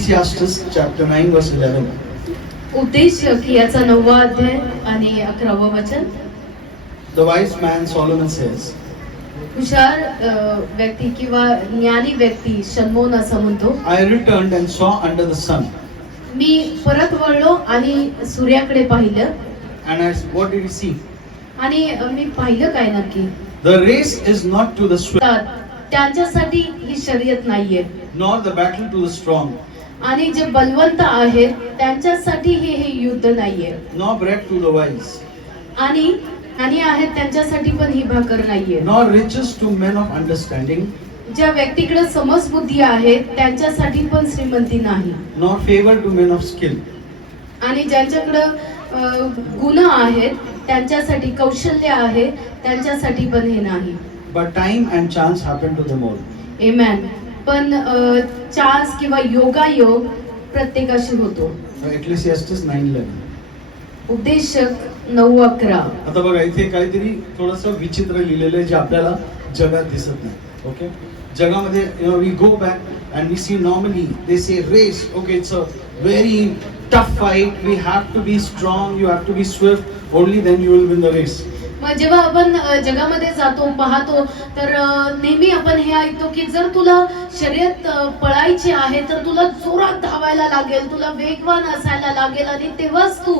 Ecclesiastes chapter 9 verse 11. उपदेशक याचा 9वा अध्याय आणि 11वं वचन. The wise man Solomon says, हुशार व्यक्ती किंवा ज्ञानी व्यक्ती शलोमोन असं म्हणतो, I returned and saw under the sun. मी परत वळलो आणि सूर्याकडे पाहिलं. And what did he see? आणि मी पाहिलं काय नक्की? The race is not to the swift, त्यांच्यासाठी ही शर्यत नाहीये, nor the battle to the strong, आणि जे बलवंत आहेत त्यांच्यासाठी हे युद्ध नाहीये, nor bread to the wise, आणि आहेत त्यांच्यासाठी पण ही भाकर नाहीये. nor riches to men of understanding, ज्या व्यक्तीकडे समजबुद्धी आहे त्यांच्यासाठी पण श्रीमंती नाही, nor favor to men of skill. आणि ज्यांच्याकडे गुण आहेत त्यांच्यासाठी, कौशल्य आहे त्यांच्यासाठी पण हे नाही. But time and chance happen to them all. आमेन. पण चान्स किंवा योगायोग प्रत्येकाशी होतो. Ecclesiastes 9:11. उपदेशक 9:11. आता बघा इथे काहीतरी थोडंसं विचित्र लिहिलेलं आहे जे आपल्याला जगात दिसत नाही. ओके, जगामध्ये we go back and we see normally they say race. Okay, it's a very tough fight. We have to be strong, you have to be swift, only then you will win the race. मग जेव्हा आपण जगामध्ये जातो पाहतो तर नेहमी आपण हे ऐकतो की जर तुला शर्यत पळायची आहे तर तुला जोरात धावायला लागेल, तुला वेगवान असायला लागेल, आणि तेव्हाच तू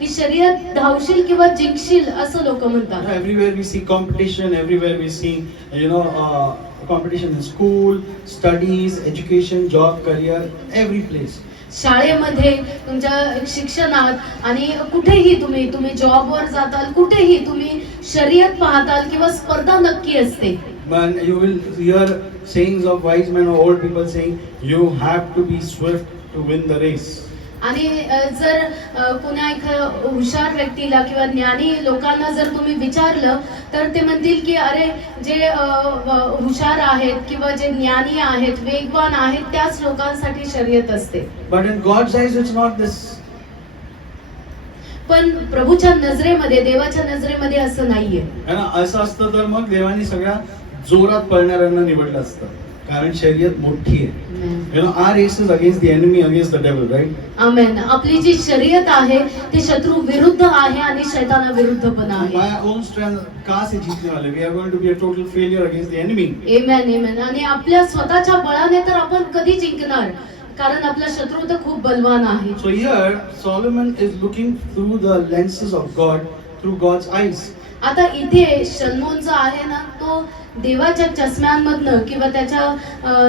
ही शर्यत धावशील किंवा जिंकशील असं लोक म्हणतात. Everywhere we see competition, everywhere we see competition in school, studies, education, job, career, every place. शाळेमध्ये, तुमच्या शिक्षणात, आणि कुठेही तुम्ही जॉबवर जाताल, कुठेही तुम्ही शर्यत पाहताल किंवा स्पर्धा नक्की असते. But you will hear sayings of wise men or old people saying, you have to be swift to win the race. आणि जर कुणा एका हुशार व्यक्तीला किंवा ज्ञानी लोकांना जर तुम्ही विचारलं तर ते म्हणतील की अरे जे हुशार आहेत किंवा जे ज्ञानी आहेत, वेगवान आहेत, त्याच लोकांसाठी शर्यत असते. But in God's eyes it's not this. पण प्रभूच्या नजरेमध्ये, देवाच्या नजरेमध्ये असं नाहीये. असं असतं तर मग देवाने सगळ्या जोरात पळणाऱ्यांना निवडलं असतं, कारण शर्यत मोठी आहे. Our race is against the enemy, against the devil, right? आमेन. आपली जी शर्यत आहे ती शत्रू विरुद्ध आहे आणि शैतानाविरुद्ध पण आहे. By our own strength कहाँ से जीतने वाले? We are going to be a total failure against the enemy. आमेन, आमेन. आणि आपल्या स्वतःच्या बळाने तर आपण कधी जिंकणार, कारण आपला शत्रू तर खूप बलवान आहे. So here Solomon is looking through the lenses of God, through God's eyes. आता इथे शलोमोन जो आहे ना, तो देवाच्या चष्म्यांमधनं किंवा त्याच्या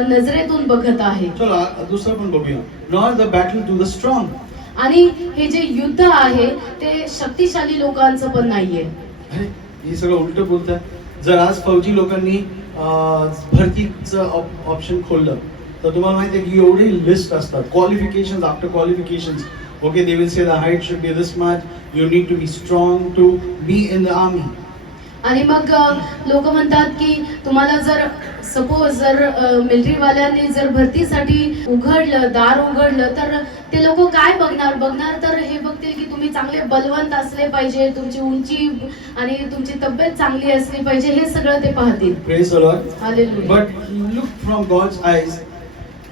नजरेतून बघत आहे. चला दुसरं पण बघूया. Nor the battle to the strong. आणि हे जे युद्ध आहे ते शक्तिशाली लोकांचं पण नाहीये. अरे हे सगळं उलट बोलतात. जर आज फौजी लोकांनी भरतीचं ऑप्शन खोललं तर तुम्हाला माहिती आहे की एवढी लिस्ट असतात, qualifications after qualifications. Okay, they will say the height should be this much, you need to be strong to be in the army. आणि मग लोक म्हणतात की तुम्हाला जर सपोज जर मिलिटरी वाल्यांनी जर भरतीसाठी दार उघडलं तर ते लोक काय बघणार तर हे बघतील की तुम्ही चांगले बलवंत असले पाहिजे, तुमची उंची आणि तुमची तब्येत चांगली असली पाहिजे, हे सगळं ते पाहतील. Praise the Lord. Hallelujah. But look from God's eyes,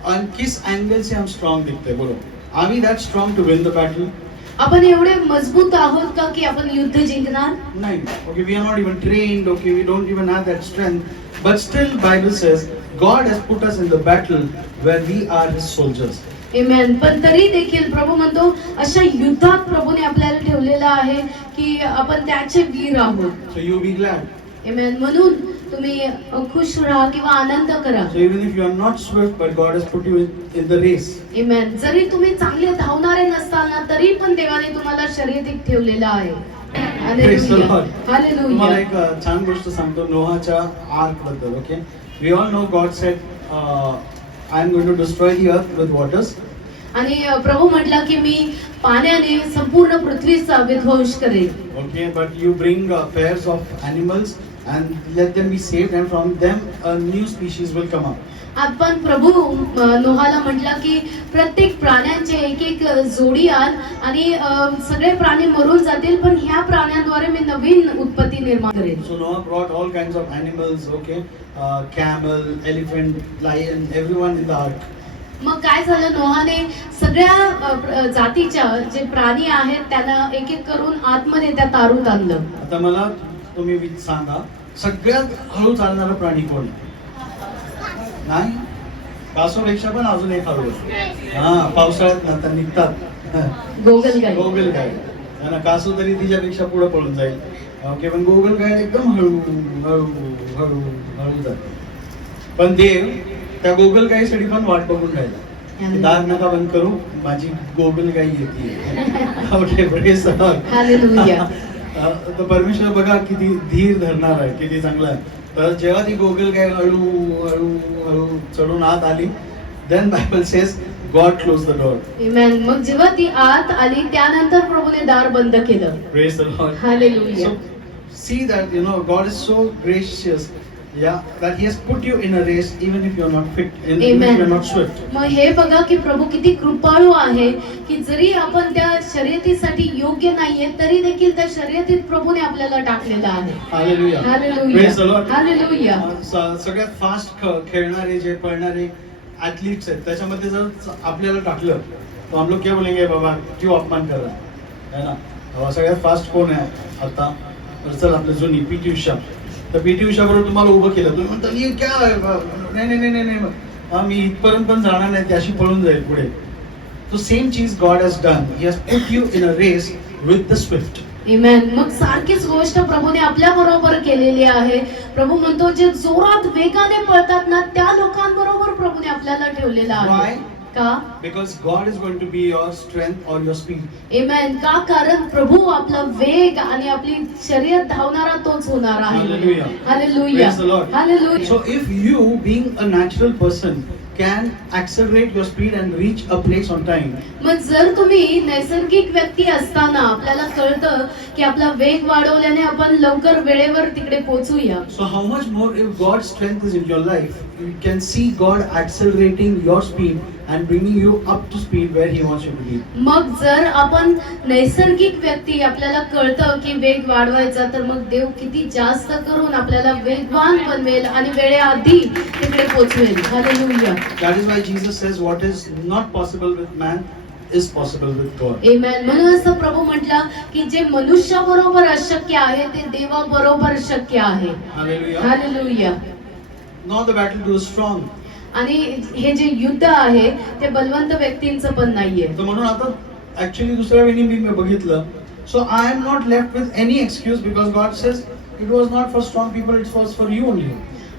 on किस एंगल से हम स्ट्रॉंग दिखते हैं? बोलो, are we that strong to win the battle? आपण एवढे मजबूत आहोत का की आपण युद्ध जिंकणार? नाही. Okay, we are not even trained. Okay, we don't even have that strength. But still, Bible says God has put us in the battle where we are His soldiers. आमेन. पण तरी देखील प्रभू म्हणतो अशा युद्धात प्रभूने आपल्याला ठेवलेलं आहे की आपण त्याचे वीर आहोत. So you be glad. आमेन. म्हणून तुम्ही खुश राहा किंवा आनंद करा. So even if you are not swift, but God has put you in the race. आमेन. जरी तुम्ही चांगले धावणारे नसताना तरी पण देवाने तुम्हाला शर्यतीत ठेवलेलं आहे. Praise the Lord. हालेलुया. तुम्हाला एक छान गोष्ट सांगतो नोहाच्या आर्क बद्दल. Okay, we all know God said I am going to destroy the earth with waters. आणि प्रभू म्हटला की मी पाण्याने संपूर्ण पृथ्वीचा विध्वंस करेन. Okay, but you bring pairs of animals and let them be saved, and from them a new species will come up. आपण प्रभू नोहाला म्हटला की प्रत्येक प्राण्यांचे एक जोडी आण आणि सगळे प्राणी मरून जातील, पण ह्या प्राण्यांद्वारे मी नवीन उत्पत्ती निर्माण करेन. So Noah brought all kinds of animals, okay, camel, elephant, lion, everyone in the ark. मग काय झालं, नोहाने सगळ्या जातीच्या जे प्राणी आहेत त्यांना एक एक करून आतमध्ये त्या तारूत आणलं. आता मला तुम्ही सांगा, सगळ्यात हळू चालणारा प्राणी कोण? नाही, कासवापेक्षा पण अजून एक हळू आहे. हा, पावसाळ्यात ना त्या निघतात. गोगलगाई. गोगलगाय. है ना, कासव तरी तिच्यापेक्षा पुढे पळून जाईल. ओके, पण गोगलगाय एकदम हळू हळू हळू हळू जाते. पण देव त्या गोगलगायीसाठी पण वाट बघून राहिला. दार नका बंद करू, माझी गोगलगाई येते. Okay, praise the Lord. Hallelujah. तर परमेश्वर बघा किती धीर धरणार आहे, किती चांगला आहे. तर जेव्हा ती गोगलगाय हळू हळू हळू चढून आत आली, then Bible says God close the door. Amen. मग जेव्हा ती आत आली त्यानंतर प्रभूने दार बंद केलं. Praise the Lord. Hallelujah. So see that God is so gracious, yeah, that He has put you in a race even if you are not fit, even if Amen. you are not swift. मग हे बघा की प्रभू किती कृपाळू आहे की जरी आपण त्या शर्यतीसाठी योग्य नाहीये तरी देखील त्या शर्यतीत प्रभूने आपल्याला टाकलेलं आहे. Hallelujah. Hallelujah. Praise the Lord. Hallelujah. सगळ्यात फास्ट खेळणारे जे पळणारे ऍथलीट्स आहेत त्याच्यामध्ये जर आपल्याला टाकलं तो हम लोग क्या बोलेंगे, बाबा क्यों अपमान कर रहा है ना. सगळ्यात फास्ट कोण आहे आता? तर चल आपलं जुनी पीटी उषा. तर पीटी उषा बरोबर तुम्हाला उभं केलं, तुम्ही म्हणता ये क्या आहे? नाही नाही नाही नाही, मी इथपर्यंत पण जाणार नाही, त्याशी पळून जाईल पुढे. तो सेम चीज God has done. He has put you in a race with the swift. Amen. मग सारखीच गोष्ट प्रभूने आपल्या बरोबर केलेली आहे. प्रभू म्हणतो जे जोरात वेगाने पळतात ना त्या लोकांबरोबर प्रभूने आपल्याला ठेवलेलं आहे. Why? का? Because God is going to be your strength or your speed. आमेन. का? कारण प्रभू आपला वेग आणि आपली शर्यत धावणारा तोच होणार आहे. Hallelujah. Hallelujah. Praise the Lord. Hallelujah. So if you, being a natural person, can accelerate your speed and reach a place on time, मग जर तुम्ही नैसर्गिक व्यक्ती असताना आपल्याला कळतं की आपला वेग वाढवल्याने आपण लवकर वेळेवर तिकडे पोहोचूया. so how much more if God's strength is in your life, you can see God accelerating your speed and bringing you up to speed where He wants you to be. मग जर आपण नैसर्गिक व्यक्ती आपल्याला कळतं की वेग वाढवायचा तर मग देव किती जास्त करून आपल्याला वेगवान बनवेल आणि वेळेआधी तिकडे पोहोचवेल. Hallelujah. That is why Jesus says what is not possible with man is possible with God. आमेन. म्हणून असं प्रभू म्हटलं की जे मनुष्याबरोबर अशक्य आहे ते देवाबरोबर शक्य आहे. Hallelujah. Hallelujah. Not the battle to the strong. आणि हे जे युद्ध आहे ते बलवंत व्यक्तींचं पण नाहीये. तर म्हणून आता ऍक्च्युली दुसऱ्या वेळी मी बघितलं, so I am not left with any excuse because God says it was not for strong people, it's was for you only.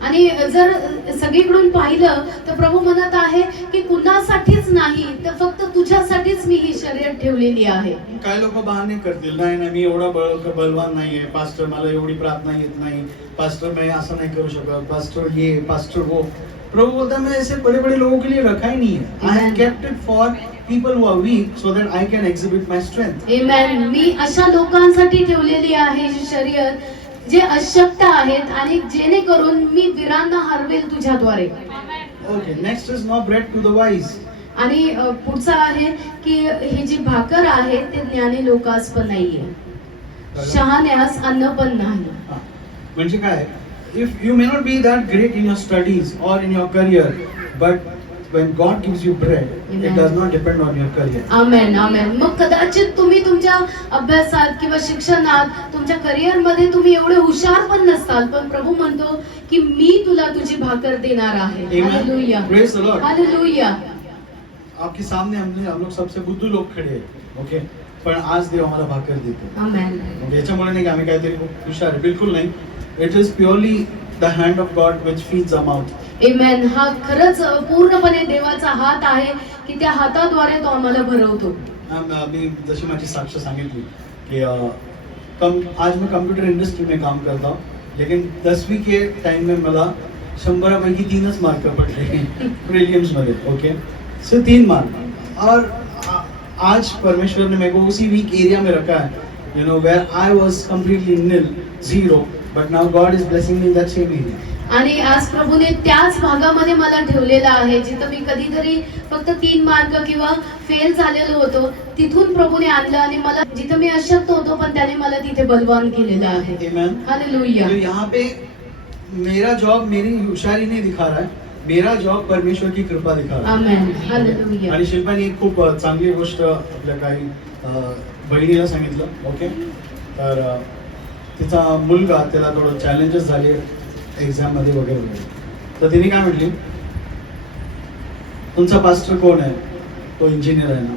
आणि जर सगळीकडून पाहिलं तर प्रभू म्हणत आहे की कुणासाठीच नाही तर फक्त तुझ्यासाठीच मी ही शर्यत ठेवलेली आहे. काही लोक बहाणे करतील, नाही नाही मी एवढा बलवान नाहीये पास्टर, मला एवढी प्रार्थना येत नाही पास्टर, मैं असं नाही करू शकत पास्टर, ये पास्टर वो. प्रभु बोलता मैं ऐसे बड़े बड़े लोगों के लिए रखा ही नहीं है. I have kept it for people who are weak so that I can exhibit my strength. आमेन. मी अशा लोकांसाठी ठेवलेली आहे ही शर्यत जे अशक्त आहेत आणि जेणेकरून मी वीरांना Harvel तुझ्याद्वारे. Okay, next is no bread to the wise. आणि पुढचा आहे की ही जी भाकर आहे ते ज्ञानी लोकांस पण नाहीये, शहाण्यास अन्न पण नाही. म्हणजे काय, if you may not be that great in your studies or in your career, but when God gives you bread, Amen. it does not depend on your career. आमेन. आमेन. मग कदाचित तुम्ही तुमच्या अभ्यासात किंवा शिक्षणात तुमच्या करिअर मध्ये तुम्ही एवढे हुशार पण नसताल, पण प्रभू म्हणतो की मी तुला तुझी भाकर देणार आहे. Amen. Hallelujah. Praise the Lord. Hallelujah. आपके सामने हम लोग सबसे बुद्धू लोग खड़े हैं, ओके, पण आज देव आम्हाला भाकर देतो. आमेन. म्हणजे याच्यामुळे नाही की आम्ही काहीतरी खूप हुशार आहे, बिलकुल नाही. It is purely the hand of God which feeds a mouth. Amen. हा खरंच पूर्णपणे देवाचा हात आहे की त्या हाताद्वारे तो आम्हाला भरवतो. मी जशी माझी साक्ष सांगितली कि आज मैं कंप्यूटर इंडस्ट्री में काम करता हूँ, लेकिन 10वीं के टाइम में मला 100पैकी 3च मार्क पडले प्रिलिम्स मध्ये. ओके, सिर्फ 3 मार्क. और आज परमेश्वर ने मेरे को उसी वीक एरिया में रखा है, you know, where I was completely nil, zero, but now God is blessing me in that same area. आणि आज प्रभूने त्याच भागामध्ये मला ठेवलेलं आहे जिथं मी कधीतरी फक्त 3 मार्क किंवा फेल झालेलो होतो, तिथून प्रभूने आणलं आणि मला जिथं मी अशक्त होतो पण त्याने मला तिथे बलवान केलेलं आहे. Amen. हालेलुया. तो यहाँ पे मेरा जॉब मेरी होशियारी नहीं दिखा रहा है, मेरा जॉब परमेश्वर की कृपा दिखावा. आमेन. हालेलुया. आणि शिल्पाने एक खूप चांगली गोष्ट आपल्या काही बहिणीला सांगितलं. ओके, तर तिचा मुलगा त्याला थोडं चॅलेंजेस झाले एक्झाममध्ये वगैरे वगैरे. तर तिने काय म्हटली, तुमचा पास्टर कोण आहे? तो इंजिनियर आहे ना.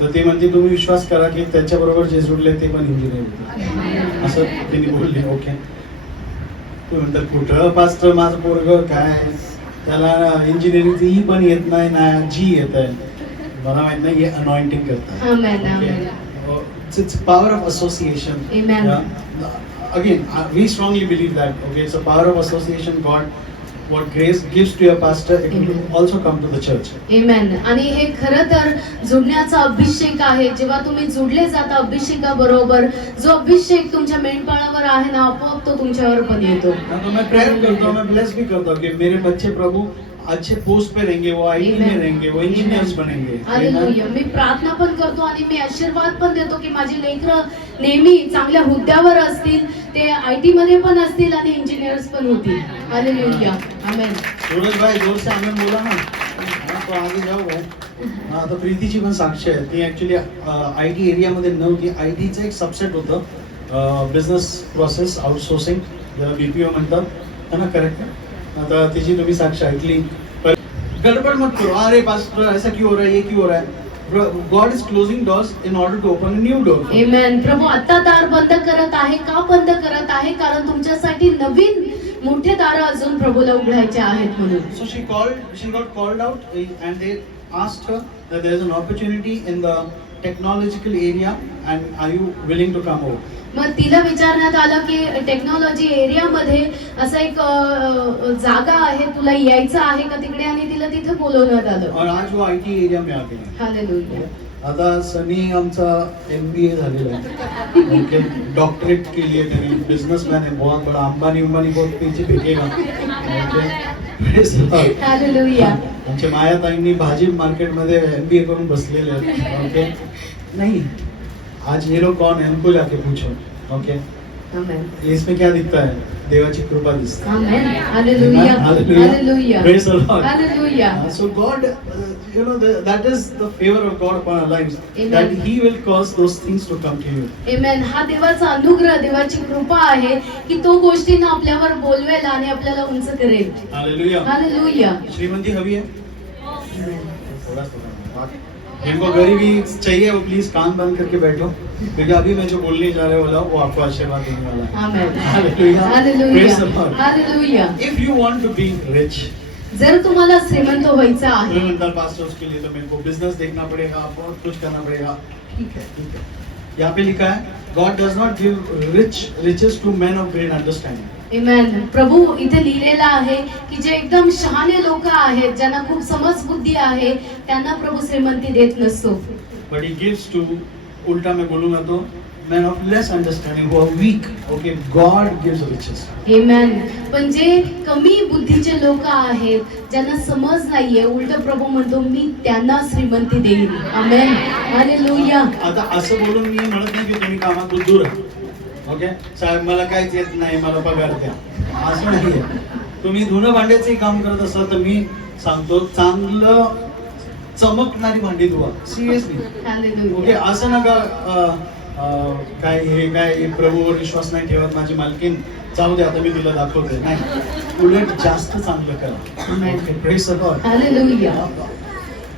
तर ते म्हणते तुम्ही विश्वास करा की त्यांच्याबरोबर जे जुडले ते पण इंजिनियर होते, असं तिने बोलली. ओके, तू म्हणतात कुठं पास्टर माझं पोरग काय, त्याला इंजिनिअरिंग ई पण येत नाही ना जी येत आहे. मला माहित नाही हे अनॉइंटिंग करतात. आमेन. आमेन. It's power of association. Amen. Again, we strongly believe that. Okay, it's a power of association. God, what grace gives to your pastor, it will Amen. also come to the church. Amen. आणि हे खरं तर जुडण्याचा अभिषेक आहे. जेव्हा तुम्ही जुडले जाता अभिषेकाबरोबर, जो अभिषेक तुमच्या मेंढपाळावर आहे ना, आपोआप तो तुमच्यावर पण येतो. तो मैं प्रेयर करता हूँ, मैं ब्लेस भी करता हूँ कि मेरे बच्चे प्रभु अच्छे पोस्ट पे रहेंगे, वो आईटी में Amen. रहेंगे, वो इंजीनियर्स बनेंगे. हालेलुया. मी प्रार्थना पण करतो आणि मी आशीर्वाद पण देतो की माझी लेकरं नेहमी चांगल्या हुद्द्यावर असतील, ते आयटी मध्ये पण असतील आणि इंजिनियर्स पण होतील. हालेलुया. आमेन. सूरज भाई जोर से आमेन बोला ना. हाँ, तो आगे जाओ भाई. हा, आता प्रीतीची पण साक्ष आहे. ती ऍक्च्युली आयटी एरियामध्ये नव्हती. आयटीचं एक सबसेट होतं, बिझनेस प्रोसेस आउटसोर्सिंग, ज्याला बीपीओ म्हणतात, है ना, करेक्ट. आता तिची तुम्ही साक्ष ऐकली. गडबड मत करो, अरे पास्टर ऐसा क्यों हो रहा है, ये क्यों हो रहा है. God is closing doors in order to open a new door. Amen. प्रभू आता दार बंद करत आहे. का बंद करत आहे? कारण तुमच्यासाठी नवीन मोठे दार अजून प्रभूला उघडायचे आहेत म्हणून. So she got called out and they asked her that there is an opportunity in the technological area and are you willing to come over. मग तिला विचारण्यात आलं की टेक्नॉलॉजी एरियामध्ये असं एक जागा आहे, तुला यायचं आहे का तिकडे, आणि तिला तिथे बोलवण्यात आलं. और आज वो आईटी एरिया में आ गए. हालेलुया. आता सनी आमचा MBA झालेला आहे. ओके, डॉक्टरेट के लिए त्यांनी, बिजनेसमॅन है बहुत बड़ा, अंबानी बहुत पीछे फेंकेगा. Okay, Praise the Lord. Hallelujah. आमच्या मायाताईंनी भाजी मार्केटमध्ये MBA करून बसलेले आहेत. ओके, नहीं, आज ये लोग कौन है उनको जाके पूछो. Okay, amen. इसमें क्या दिखता है? देवाची कृपा दिसते. Amen. Hallelujah. Hallelujah. Praise the Lord. Hallelujah. So God, that is the favor of God upon our lives. Amen. That He will cause those things to come to you. Amen. हा देवाचा अनुग्रह, देवाची कृपा आहे की तो गोष्टींना आपल्यावर बोलवेल आणि आपल्याला उंच करेल. Hallelujah. हालेलुया. श्रीमंती हवी है? थोड़ा जिनको गरीबी चाहिए वो प्लीज कान बंद करके बैठो, क्योंकि अभी मैं जो बोलने जा रहे वाला वो आपको आशीर्वाद देने वाला है. आमेन. Hallelujah. Hallelujah. Praise the Lord. Hallelujah. If you want to be rich, जर तुम्हाला श्रीमंत व्हायचं आहे, तुम्हें मेंटल पास्टर्स के लिए तो मेरे को बिजनेस देखना पड़ेगा, बहुत कुछ करना पड़ेगा. ठीक है, ठीक है. यहाँ पे लिखा है God does not give riches to men of great understanding. Amen. प्रभू इथे लिहिलेलं आहे की जे एकदम शहाणे लोक आहेत, ज्यांना खूप समजबुद्धी आहे, त्यांना प्रभू श्रीमंती देत नसतो. But he gives to, उल्टा मैं बोलूंगा तो, men of less understanding who are weak. Okay, God gives riches. Amen. पण जे कमी बुद्धीचे लोक आहेत, ज्यांना समज नाहीये, उलट प्रभू म्हणतो मी त्यांना श्रीमंती देईन. आमेन. हालेलुया. आता असं बोलून मी म्हणत नाही की तुम्ही कामात दूर राहा. ओके, साहेब मला काहीच येत नाही, मला पगार द्या, असं नाहीये. तुम्ही धुणं भांड्याचंही काम करत असाल तर मी सांगतो चांगलं चमकणारी भांडी धुवा. सिरियसली. हालेलुया. ओके, असं नका काय हे काय प्रभूवर विश्वास नाही ठेवत, माझी मालकीन जाऊ दे आता मी तुला दाखवते, नाही, उलट जास्त चांगलं करा. Amen. Praise the Lord. Hallelujah.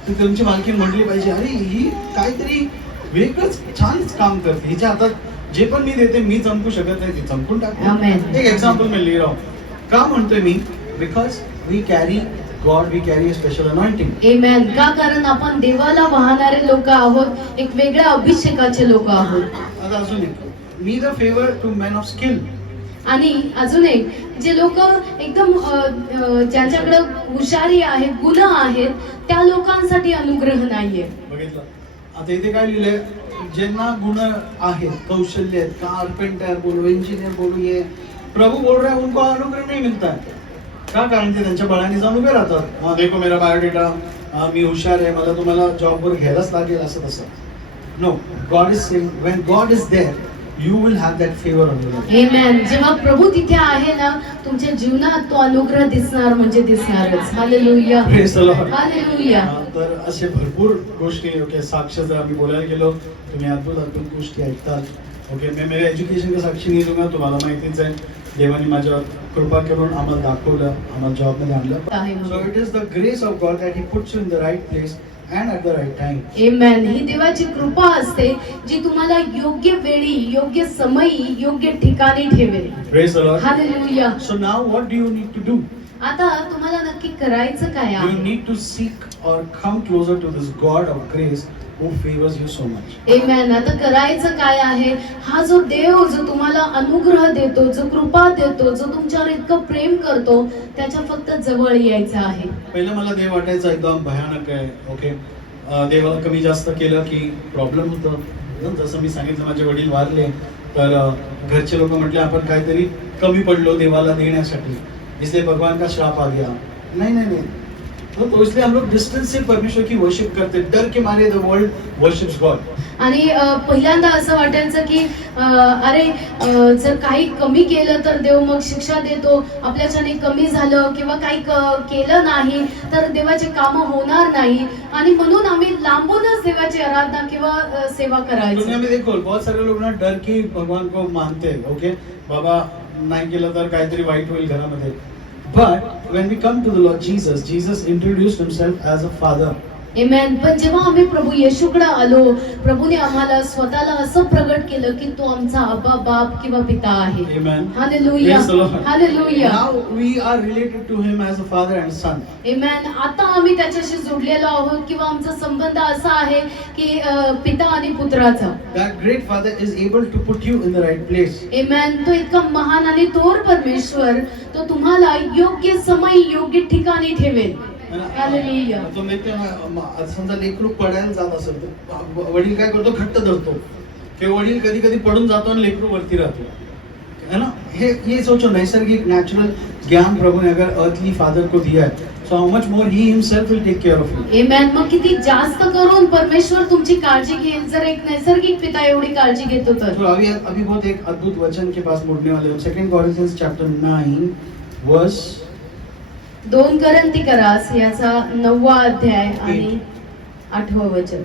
ती तुमची मालकीन म्हटली पाहिजे, अरे ही काहीतरी वेगळंच छानच काम करते, हिच्या हातात जे पण मी देते मी चमकू शकत नाही, ती चमकून टाकते. Amen. एक एक्झाम्पल मी लिहिलं. का म्हणतोय मी? Because we carry God, we carry a special anointing. Amen. का? कारण आपण देवाला वाहणारे लोक आहोत, एक वेगळ्या अभिषेकाचे लोक आहोत. आता अजून एक, neither favour to man of skill. आणि अजून एक, जे लोक एकदम ज्यांच्याकडे हुशारी आहे, गुण आहेत, त्या लोकांसाठी अनुग्रह नाहीये. बघितलं? आता इथे काय लिहिलंय? ज्यांना गुण आहेत, कौशल्य आहेत, कारपेंटर बोलो, इंजिनियर बोलो, ये प्रभु बोल रहा है उनको अनुग्रह नहीं मिलता है. का? कारण ते त्यांच्या बळाने जाऊन उभे राहतात. हा देखो मेरा बायोडेटा, मी हुशार आहे, मला तुम्हाला जॉबवर घ्यायलाच लागेल, असं तसं. No, God is saying when God is there you will have that favor on your life. Amen. जेव्हा प्रभू तिथे आहे ना, तुमच्या जीवनात तो अनुग्रह दिसणार म्हणजे दिसणारच. Hallelujah. Praise the Lord. Hallelujah. तर असे भरपूर गोष्टी ओके साक्ष जर आम्ही बोलायला गेलो तुम्ही अद्भुत गोष्टी ऐकतात ओके मैं मेरे एज्युकेशन का साक्षी नाही दूंगा तुम्हाला माहितीच आहे देवाने माझ्यावर कृपा करून आम्हाला दाखवलं आम्हाला जॉबमध्ये आणलं so it is the grace of God that he puts you in the right place and at the right time. Amen. ही देवाची कृपा असते जी तुम्हाला योग्य वेळी योग्य समयी योग्य ठिकाणी ठेवेल. Praise the Lord. Hallelujah. So now what do you need to do? आता तुम्हाला नक्की करायचं काय You आहे? need to seek or come closer to this God of grace who favors you so much. Amen. आता करायचं काय आहे? हा जो देव जो तुम्हाला अनुग्रह देतो, जो कृपा देतो, जो तुमच्यावर इतकं प्रेम करतो, त्याच्या फक्त जवळ यायचं आहे. पहिलं मला देव वाटायचं एकदम भयानक आहे ओके देवाला कमी जास्त केलं की प्रॉब्लेम होतं जसं मी सांगितलं माझे वडील वारले तर घरचे लोक म्हटले आपण काहीतरी कमी पडलो देवाला देण्यासाठी इसलिए भगवान का श्राप आ गया. नहीं नहीं नहीं तो इसलिए हम लोग डिस्टेंस से परमेश्वर की वर्शिप करते डर के मारे द वर्ल्ड वर्शिप्स गॉड. आणि पहिल्यांदा असं वाटायचं की जर काही कमी केलं तर देव मग शिक्षा देतो, आपल्याच्याने कमी झालं किंवा काही केलं नाही तर देवाचे कामं होणार नाही आणि म्हणून आम्ही लांबूनच देवाची आराधना किंवा सेवा करायचो. दुनिया में देखो बहुत सारे लोग ना डर के भगवान को मानते हैं ओके बाबा नाही केलं तर काहीतरी वाईट होईल घरामध्ये. But when we come to the Lord Jesus, Jesus introduced himself as a father. Amen. पण जेव्हा आम्ही प्रभू येशूकडे आलो, प्रभूने आम्हाला स्वतःला असं प्रगट केलं की तो आमचा अब्बा बाप किंवा पिता आहे. Amen. Hallelujah. Praise the Lord. Hallelujah. Now we are related to him as a father and son. Amen. आता आम्ही त्याच्याशी जोडलेलो आहोत किंवा आमचा संबंध असा आहे की पिता आणि पुत्राचा. That great father is able to put you in the right place. Amen. तो इतका महान आणि थोर परमेश्वर तो तुम्हाला योग्य समय योग्य ठिकाणी ठेवेल. हालेलुया. तुम्ही देखते ना समजा लेकरू पडायला जात असेल तर वडील काय करतो घट्ट धरतो की वडील कधी कधी पडून जातो आणि लेकरू वरती राहतो है ना. ये सोचो नैसर्गिक नेचुरल ज्ञान प्रभु ने अगर अर्थली फादर को दिया है so how much more he himself will take care of you. Amen. मग किती जास्त करून परमेश्वर तुमची काळजी घेईल जर एक नैसर्गिक पिता एवढी काळजी घेतो तर. तो अभी बहुत एक अद्भुत वचन के पास मुड़ने वाले हम 2 Corinthians chapter 9 verse 2 कोरिन्थिकरास याचा 9वा अध्याय आणि 8वं वचन.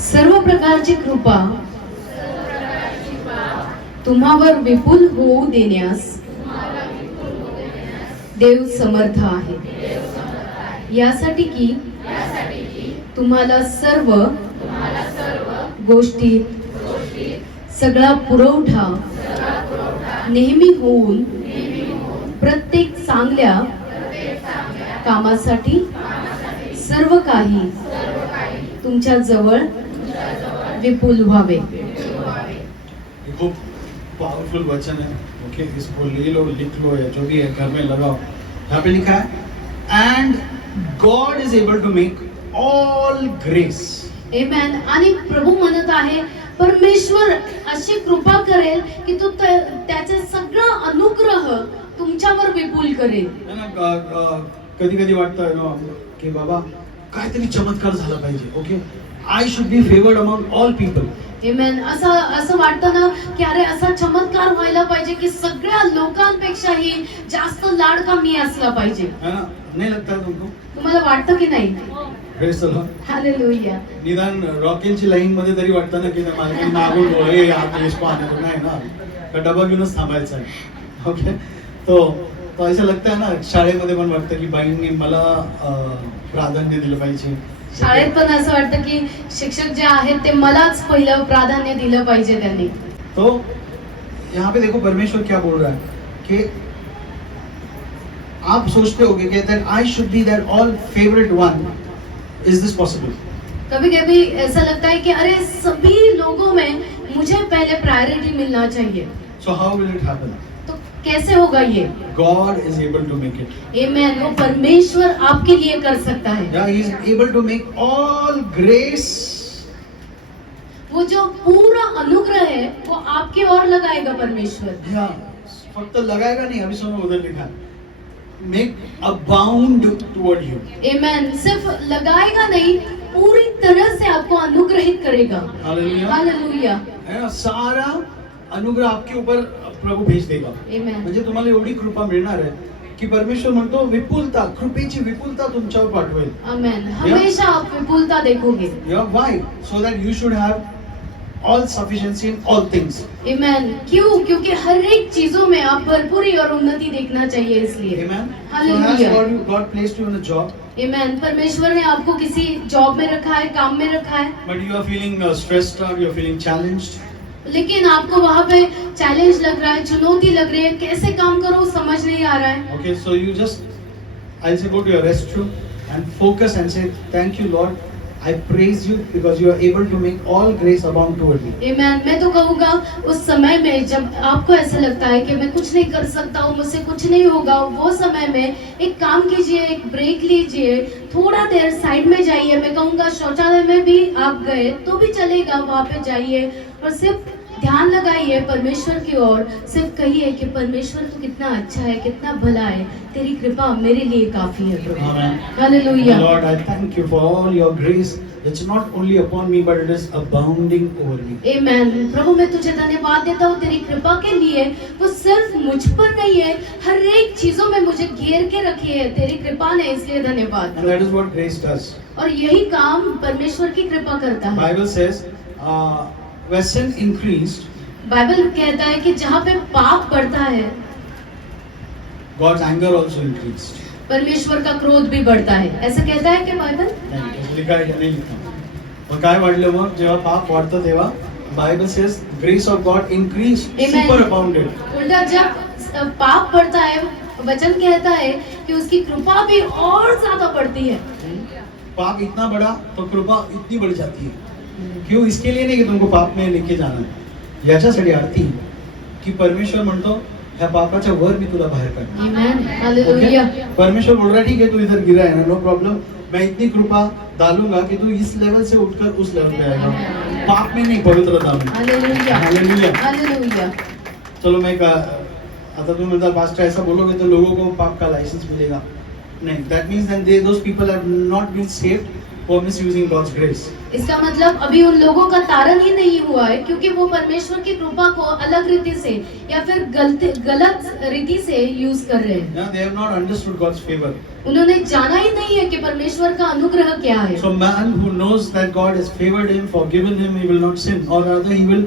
सर्व प्रकारची कृपा तुम्हावर विपुल होऊ देण्यास देव समर्थ आहे यासाठी की तुम्हाला सर्व गोष्टीत सगळा पुरवठा नेहमी होऊन प्रत्येक चांगल्या कामासाठी सर्व काही तुमच्या जवळ विपुल व्हावे. खूप पावरफुल वचन है ओके इसको ले लो लिख लो या जो भी है घर में लगाओ. यहाँ पे लिखा है and God is able to make all grace. Amen. आणि प्रभू म्हणत आहे परमेश्वर अशी कृपा करेल की तो त्याचे सगळं अनुग्रह तुमच्यावर विपुल करेल. कधी कधी वाटतं ना की बाबा काहीतरी चमत्कार झाला पाहिजे okay I should be favoured among all people. Amen. असं वाटतं ना की अरे असा चमत्कार व्हायला पाहिजे की सगळ्या लोकांपेक्षाही जास्त लाडका मी असला पाहिजे. है ना नहीं लगता है तुमको? तुम्हाला वाटतं की नाही? Praise the Lord. हालेलुया. निदान रॉकेलची लाईन मध्ये तरी वाटतं ना की मालकाने मागून बोले आप इसको आने को नाही ना का डबा घेऊनच थांबायचं आहे ओके. तो ऐसा लगता है ना शाळेमध्ये पण वाटतं की बाईंनी मला प्राधान्य दिलं पाहिजे. शाळेत पण असं वाटतं की शिक्षक जे आहेत ते मलाच पहिलं प्राधान्य दिलं पाहिजे त्यांनी. तो यहाँ पे देखो परमेश्वर क्या बोल रहा है कि आप सोचते होगे कि that I should be that all favourite one. Is this possible? कभी कभी ऐसा लगता है कि अरे सभी लोगों में मुझे पहले प्रायोरिटी मिलना चाहिए. So how will it happen? तो कैसे होगा ये? God is able to make it. Amen. वो परमेश्वर आपके लिए कर सकता है. Yeah, He is able to make all grace. वो जो पूरा अनुग्रह है वो आपकी ओर लगाएगा परमेश्वर. Yeah, फक्त लगाएगा नहीं अभी सुनो उधर लिखा make abound toward you. Amen. सिर्फ लगाएगा नहीं पूरी तरह से आपको अनुग्रहित करेगा. Hallelujah. हालेलुया. है ना, सारा अनुग्रह आपके ऊपर प्रभू भेज देगा. Amen. म्हणजे तुम्हाला एवढी कृपा मिळणार आहे की परमेश्वर म्हणतो विपुलता, कृपेची विपुलता तुमच्यावर पाठवेल. Amen. हमेशा आप विपुलता देखोगे. Why? So that you should have all sufficiency in all things. Amen. क्यों? क्योंकि हर एक चीजों में आप भरपूरी और उन्नति देखना चाहिए इसलिए. Amen. So Hallelujah. as God placed you in a job, Amen. परमेश्वर ने आपको किसी जॉब में रखा है, काम में रखा है, but you are feeling stressed or you are feeling challenged. लेकिन आपको वहाँ पे चैलेंज लग रहा है, चुनौती लग रही है, कैसे काम करो समझ नहीं आ रहा है. Okay, so you just, I'll say, go to your restroom and focus and say, thank you, Lord. I praise you because you are able to make all grace abound toward me. Amen. मैं तो कहूँगा उस समय में जब आपको ऐसा लगता है कि मैं कुछ नहीं कर सकता हूँ, मुझसे कुछ नहीं होगा, वो समय में एक काम कीजिए, एक ब्रेक लीजिए, थोड़ा देर साइड में जाइए. मैं कहूँगा शौचालय में भी आप गए तो भी चलेगा, वहाँ पे जाइए और सिर्फ ध्यान लगाइए परमेश्वर की ओर. सिर्फ कहिए कि परमेश्वर तू कितना अच्छा है, कितना भला है, तेरी कृपा मेरे लिए काफी है प्रभु. Amen. Hallelujah. Lord, I thank you for all your grace. It's not only upon me, but it is abounding over me. Amen. प्रभु मैं तुझे धन्यवाद देता हूँ तेरी कृपा के लिए. वो सिर्फ मुझ पर नहीं है, हर एक चीजों में मुझे घेर के रखी है तेरी कृपा ने, इसलिए धन्यवाद. And that is what grace does. और यही काम परमेश्वर की कृपा करता है. Bible says, where sin increased, Bible कहता है कि जहाँ पे पाप बढ़ता है, God's anger also increased. परमेश्वर का क्रोध भी बढ़ता है. ऐसा कहता है कि बाइबल? नाही, लिखा आहे का नाही लिखा. मग काय वाढलं, मग जेव्हा पाप वाढतं तेव्हा Bible says grace of God increase, Amen. Super abounded. उल्टा जब पाप बढ़ता है, वचन कहता है कि उसकी कृपा भी और ज्यादा बढ़ती है. पाप इतना बड़ा तो कृपा इतनी बढ़ जाती है. क्यों? इसके लिए नहीं कि तुमको पाप में लेके जाना है, याच्यासाठी आरती की परमेश्वर म्हणतो ह्या पापाच्या वर मी तुला बाहेर काढणार. Amen. हालेलुया. परमेश्वर बोल रहा है ठीक है, तू इधर गिरा है ना, नो प्रॉब्लम, मैं इतनी कृपा डालूंगा कि तू इस लेवल से उठकर उस लेवल पे आएगा. पाप में नहीं, पवित्रता में. हालेलुया. हालेलुया. हालेलुया. चलो मैं आता तुम्ही म्हणता पास्टर ऐसा बोलोगे तो लोगों को पाप का लाइसेंस मिलेगा. नहीं, that means that they those people have not been saved for misusing God's grace. इसका मतलब अभी उन लोगों का तारण ही नहीं हुआ है, क्योंकि वो परमेश्वर की कृपा को अलग रीति से या फिर गलत रीति से यूज कर रहे हैं. They have not understood God's favor. उन्होंने जाना ही नहीं है कि परमेश्वर का अनुग्रह क्या है. So man who knows that God has favored him, forgiven him, he will not sin, or rather he will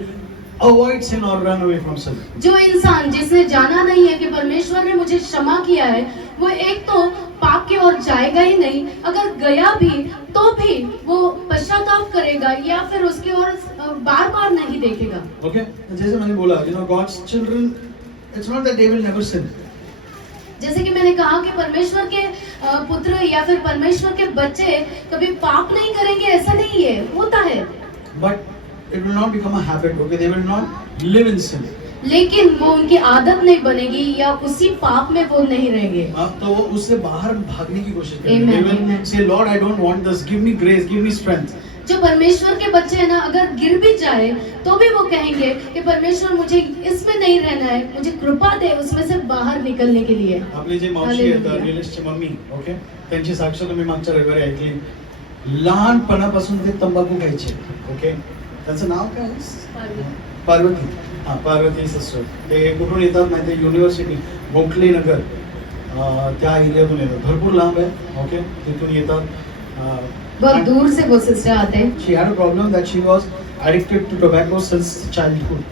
avoid sin or run away from sin. जो इंसान जिसने जाना नहीं है कि परमेश्वर ने मुझे क्षमा किया है, वो एक तो पाप की ओर जाएगा ही नहीं, अगर गया भी तो भी वो पश्चाताप करेगा या फिर उसकी ओर बार बार नहीं देखेगा. Okay? जैसे मैंने बोला, God's children, it's not that they will never sin. जैसे कि मैंने कहा कि परमेश्वर के पुत्र या फिर परमेश्वर के बच्चे कभी पाप नहीं करेंगे, ऐसा नहीं है, होता है. But it will not become a habit. Okay? They will not live in sin. लेकिन वो उनकी आदत नहीं बनेगी या उसी पाप में वो नहीं रहेंगे. तो वो उससे बाहर भागने की कोशिश Amen, करेंगे. They will amen. say, Lord, I don't want this. Give me grace, give me strength. जो परमेश्वर के बच्चे हैं ना, अगर गिर भी जाए तो भी वो कहेंगे कि परमेश्वर मुझे इसमें नहीं रहना है, मुझे कृपा दे उसमें से बाहर निकलने के लिए. आपली जे मावशी आहेत, Hallelujah. निलेशची मम्मी, ओके, त्यांची साक्ष तुम्ही मागच्या रविवारी ऐकली. लहानपणापासून ते तंबाखू खायचे. ओके, त्यांचं नाव काय आहे? पार्वती. हा, पार्वती सिस्टर. ते कुठून येतात माहिती, युनिव्हर्सिटी गोखले नगर त्या एरियातून येतात. भरपूर लांब आहे. ओके, तिथून येतात. बहुत दूर से वो सिस्टर आते हैं. She had a problem that she was addicted to tobacco since childhood.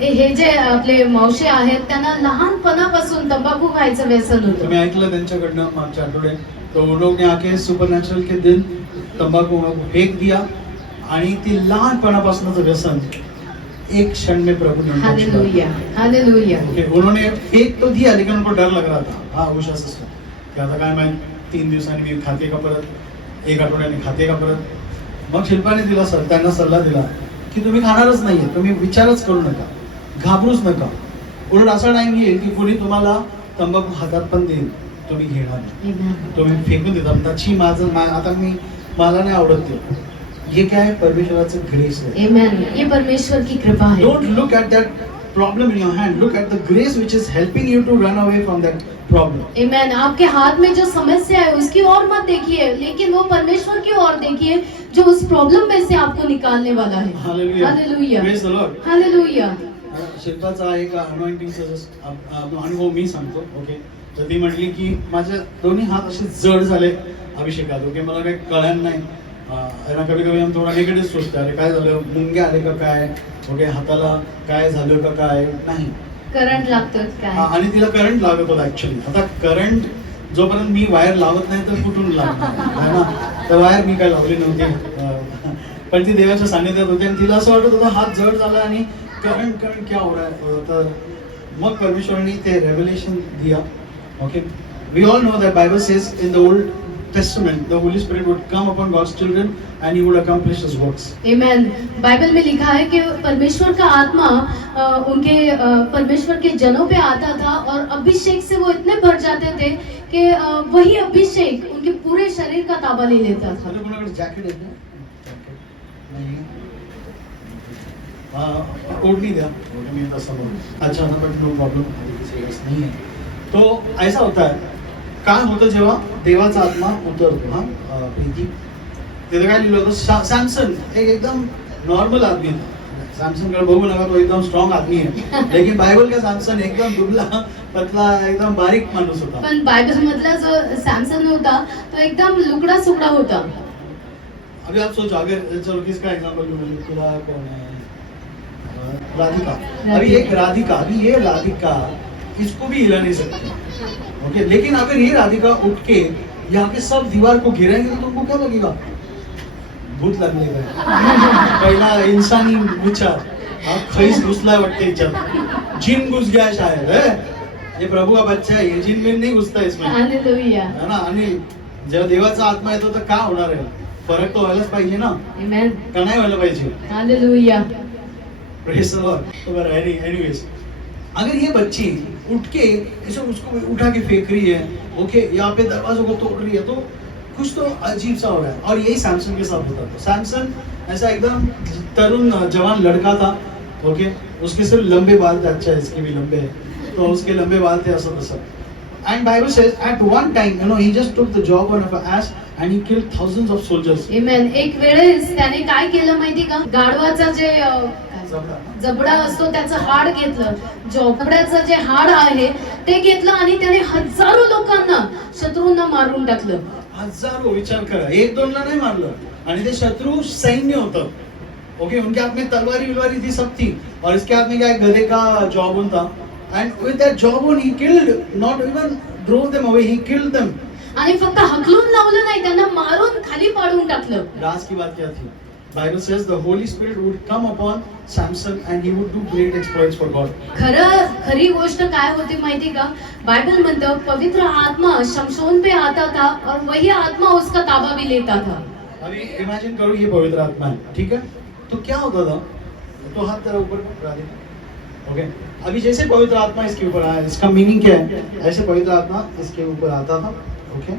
हे जे आपले मावशी आहेत त्यांना लहानपणापासून तंबाखू खायचं व्यसन होतं. तुम्ही ऐकलं त्यांच्याकडनं मागच्या आठवड्यात. तो उन लोग ने आके सुपरनॅचरल के दिन तंबाकू फेक दिया आणि ती लहानपणापासूनचं व्यसन एक क्षण में प्रभु ने उनको छुड़ा. हालेलुया. हालेलुया. ओके, उन्होंने फेक तो दिया लेकिन उनको डर लग रहा था. हा, उषा सिस्टर, की आता काय माहित 3 दिवसांनी मी खाते का परत, 1 आठवड्याने खाते का परत. मग शिल्पाने त्यांना सल्ला दिला की तुम्ही खाणारच नाहीये, तुम्ही विचारच करू नका, घाबरूच नका. उलट असा टाइम येईल की कोणी तुम्हाला तंबाखू हातात पण देईल, तुम्ही घेणार नाही, Amen. तुम्ही फेकून देता. म्हणतात छी आता मला नाही आवडत ते. ये क्या है? परमेश्वराचं ग्रेस आहे. Amen. ये परमेश्वर की कृपा है. Don't look at that problem in your hand, look at the grace which is helping you to run away from that problem. Amen. आपके हाथ में जो समस्या है उसकी ओर मत देखिए, लेकिन वो परमेश्वर की ओर देखिए जो उस प्रॉब्लम में से आपको निकालने वाला है. Hallelujah. Hallelujah. Praise the Lord. Hallelujah. शिल्पाचा एक अनॉइंटिंगचा अनुभव मी सांगतो. ओके, तर ती म्हटली की माझे दोन्ही हात असे जड झाले अभिषेकात. ओके, मला काही कळलं नाही. कभी कभी हम थोडा निगेटिव्ह सोचतो, अरे काय झालं, मुंग्या आले का काय, ओके, हाताला काय झालं का काय, नाही. करंट लागतो हा, काय? आणि तिला करंट लागत होता ऍक्च्युली. आता करंट जोपर्यंत मी वायर लावत नाही तर कुठून लागणार है ना. तर वायर मी काय लावली नव्हती, पण ती देवाच्या सानिध्यात होती आणि तिला असं वाटत होतं हात जड झाला आणि करंट क्या हो रहा है. तर मग परमेश्वरांनी ते रेव्हलेशन दिया. Okay, we all know that Bible says in the Old Testament the Holy Spirit would come upon God's children and he would accomplish his works. Amen. Bible में लिखा है कि परमेश्वर का आत्मा उनके परमेश्वर के जनों पे आता था और अभिषेक से वो इतने भर जाते थे कि वही अभिषेक उनके पूरे शरीर का ताबा ले लेता था. आता कोणाकडे जॅकेट आहे का? नाही. ओढणी द्या. मी आता समोर. अच्छा, बट नो प्रॉब्लम, नहीं है. तो ऐसा होता है, काय होतं जेव्हा देवाचा आत्मा उतरतो. हा, प्रीती, तिथे काय लिहिलं होतं, सॅमसन एक एकदम नॉर्मल आदमी था. सॅमसन कडे बघू नका, तो एकदम स्ट्रॉंग आदमी है. लेकिन बाइबल का सॅमसन एकदम दुबला पतला एकदम बारीक माणूस होता. पण बायबल मधला जो सॅमसन होता तो एकदम लुकडा सुकडा होता. अभी आप सोचो, अगर चलो किसका एग्जांपल लूं, खुदा कौन है, राधिका. अभी एक राधिका, अभी ये राधिका इसको भी हिला नहीं सकती. ओके, लेकिन अगर ये राधिका उठ के यहाँ के सब दीवार को गिराएंगे तो तुमको क्या लगेगा, भूत लागलेगा. पहिला इंसानी विचार, हा खैस घुसलाय वाटते याच्यात, जिन घुस गया शायद है. ये प्रभु का बच्चा है, ये जिन बिन नहीं घुसता इसमें, हालेलुया. है ना. आणि जेव्हा देवाचा आत्मा येतो तर काय होणार आहे, फरक तो व्हायलाच पाहिजे ना, आमेन. का नाही व्हायला पाहिजे. Hallelujah. Praise the Lord. Anyways, अगर ये बच्ची उठ के ऐसे उसको उठा के फेंक रही है, ओके, यहाँ पे दरवाजों को तोड़ रही है, तो कुछ तो अजीब सा हो रहा है. और यही सैमसन के साथ होता था. सैमसन ऐसा एकदम तरुण जवान लड़का था. ओके, उसके सिर्फ लंबे बाल थे. अच्छा, इसके भी लंबे हैं, तो उसके लंबे बाल थे असं तसं. And Bible says at one time, he just took the jawbone of an ass and he killed thousands of soldiers. आमेन. एक वेळेस त्याने काय केलं माहिती का, गाढवाचा जे जबडा असतो त्याचं हाड घेतलं, जबड्याचं जे हाड आहे ते घेतलं आणि त्याने हजारो लोकांना, शत्रूंना मारून टाकलं. हजारो, विचार करा, एक दोनला नाही मारलं. आणि ते शत्रु सैन्य होतं. ओके, उनके हाथ में तलवारी विलवारी थी, सब थी. और इसके हाथ में क्या है, गधे का जॉबन था. And with that jawbone he killed, not even drove them away, he killed them. आणि फक्त हकलून लावलं नाही, त्यांना मारून खाली पाडून टाकलं. लास्ट की बात क्या थी? Bible says the Holy Spirit would come upon Samson and he would do great exploits for God. खरी गोष्ट काय होती माहिती का, बाइबल म्हणतं पवित्र आत्मा शमशोन पे आता था और वही आत्मा उसका ताबा भी लेता था. अभी इमेजिन करो ये पवित्र आत्मा है, ठीक है. तो क्या होता था, तो हाथ तेरा ऊपर करा दे. ओके, अभी जैसे पवित्र आत्मा इसके ऊपर आया, इसका मीनिंग क्या है, ऐसे पवित्र आत्मा इसके ऊपर आता था. ओके,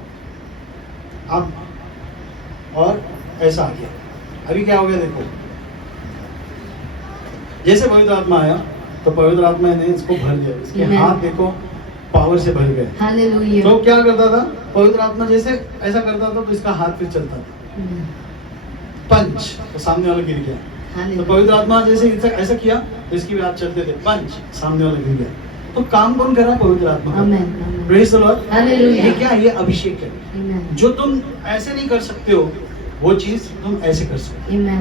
अब और ऐसा आ गया. अभी क्या हो गया देखो, जैसे पवित्र आत्मा आया तो पवित्र आत्मा ने इसको भर दिया. इसके Amen. हाथ देखो पावर से भर गए. हालेलुया. तो क्या करता था, पवित्र आत्मा जैसे ऐसा करता था तो इसका हाथ फिर चलता था. पंच, तो सामने वाला गिर गया. तो हालेलुया. पवित्र आत्मा जैसे ऐसा किया तो इसकी भी हाथ चलते थे. पंच, सामने वाला गिर गया. तो काम कौन कर रहा है, पवित्र आत्मा का. Amen. Amen. Praise the Lord. Hallelujah. ये क्या है, ये अभिषेक है. आमेन. जो तुम ऐसे नहीं कर सकते हो वो चीज तुम ऐसे कर सकते आमेन.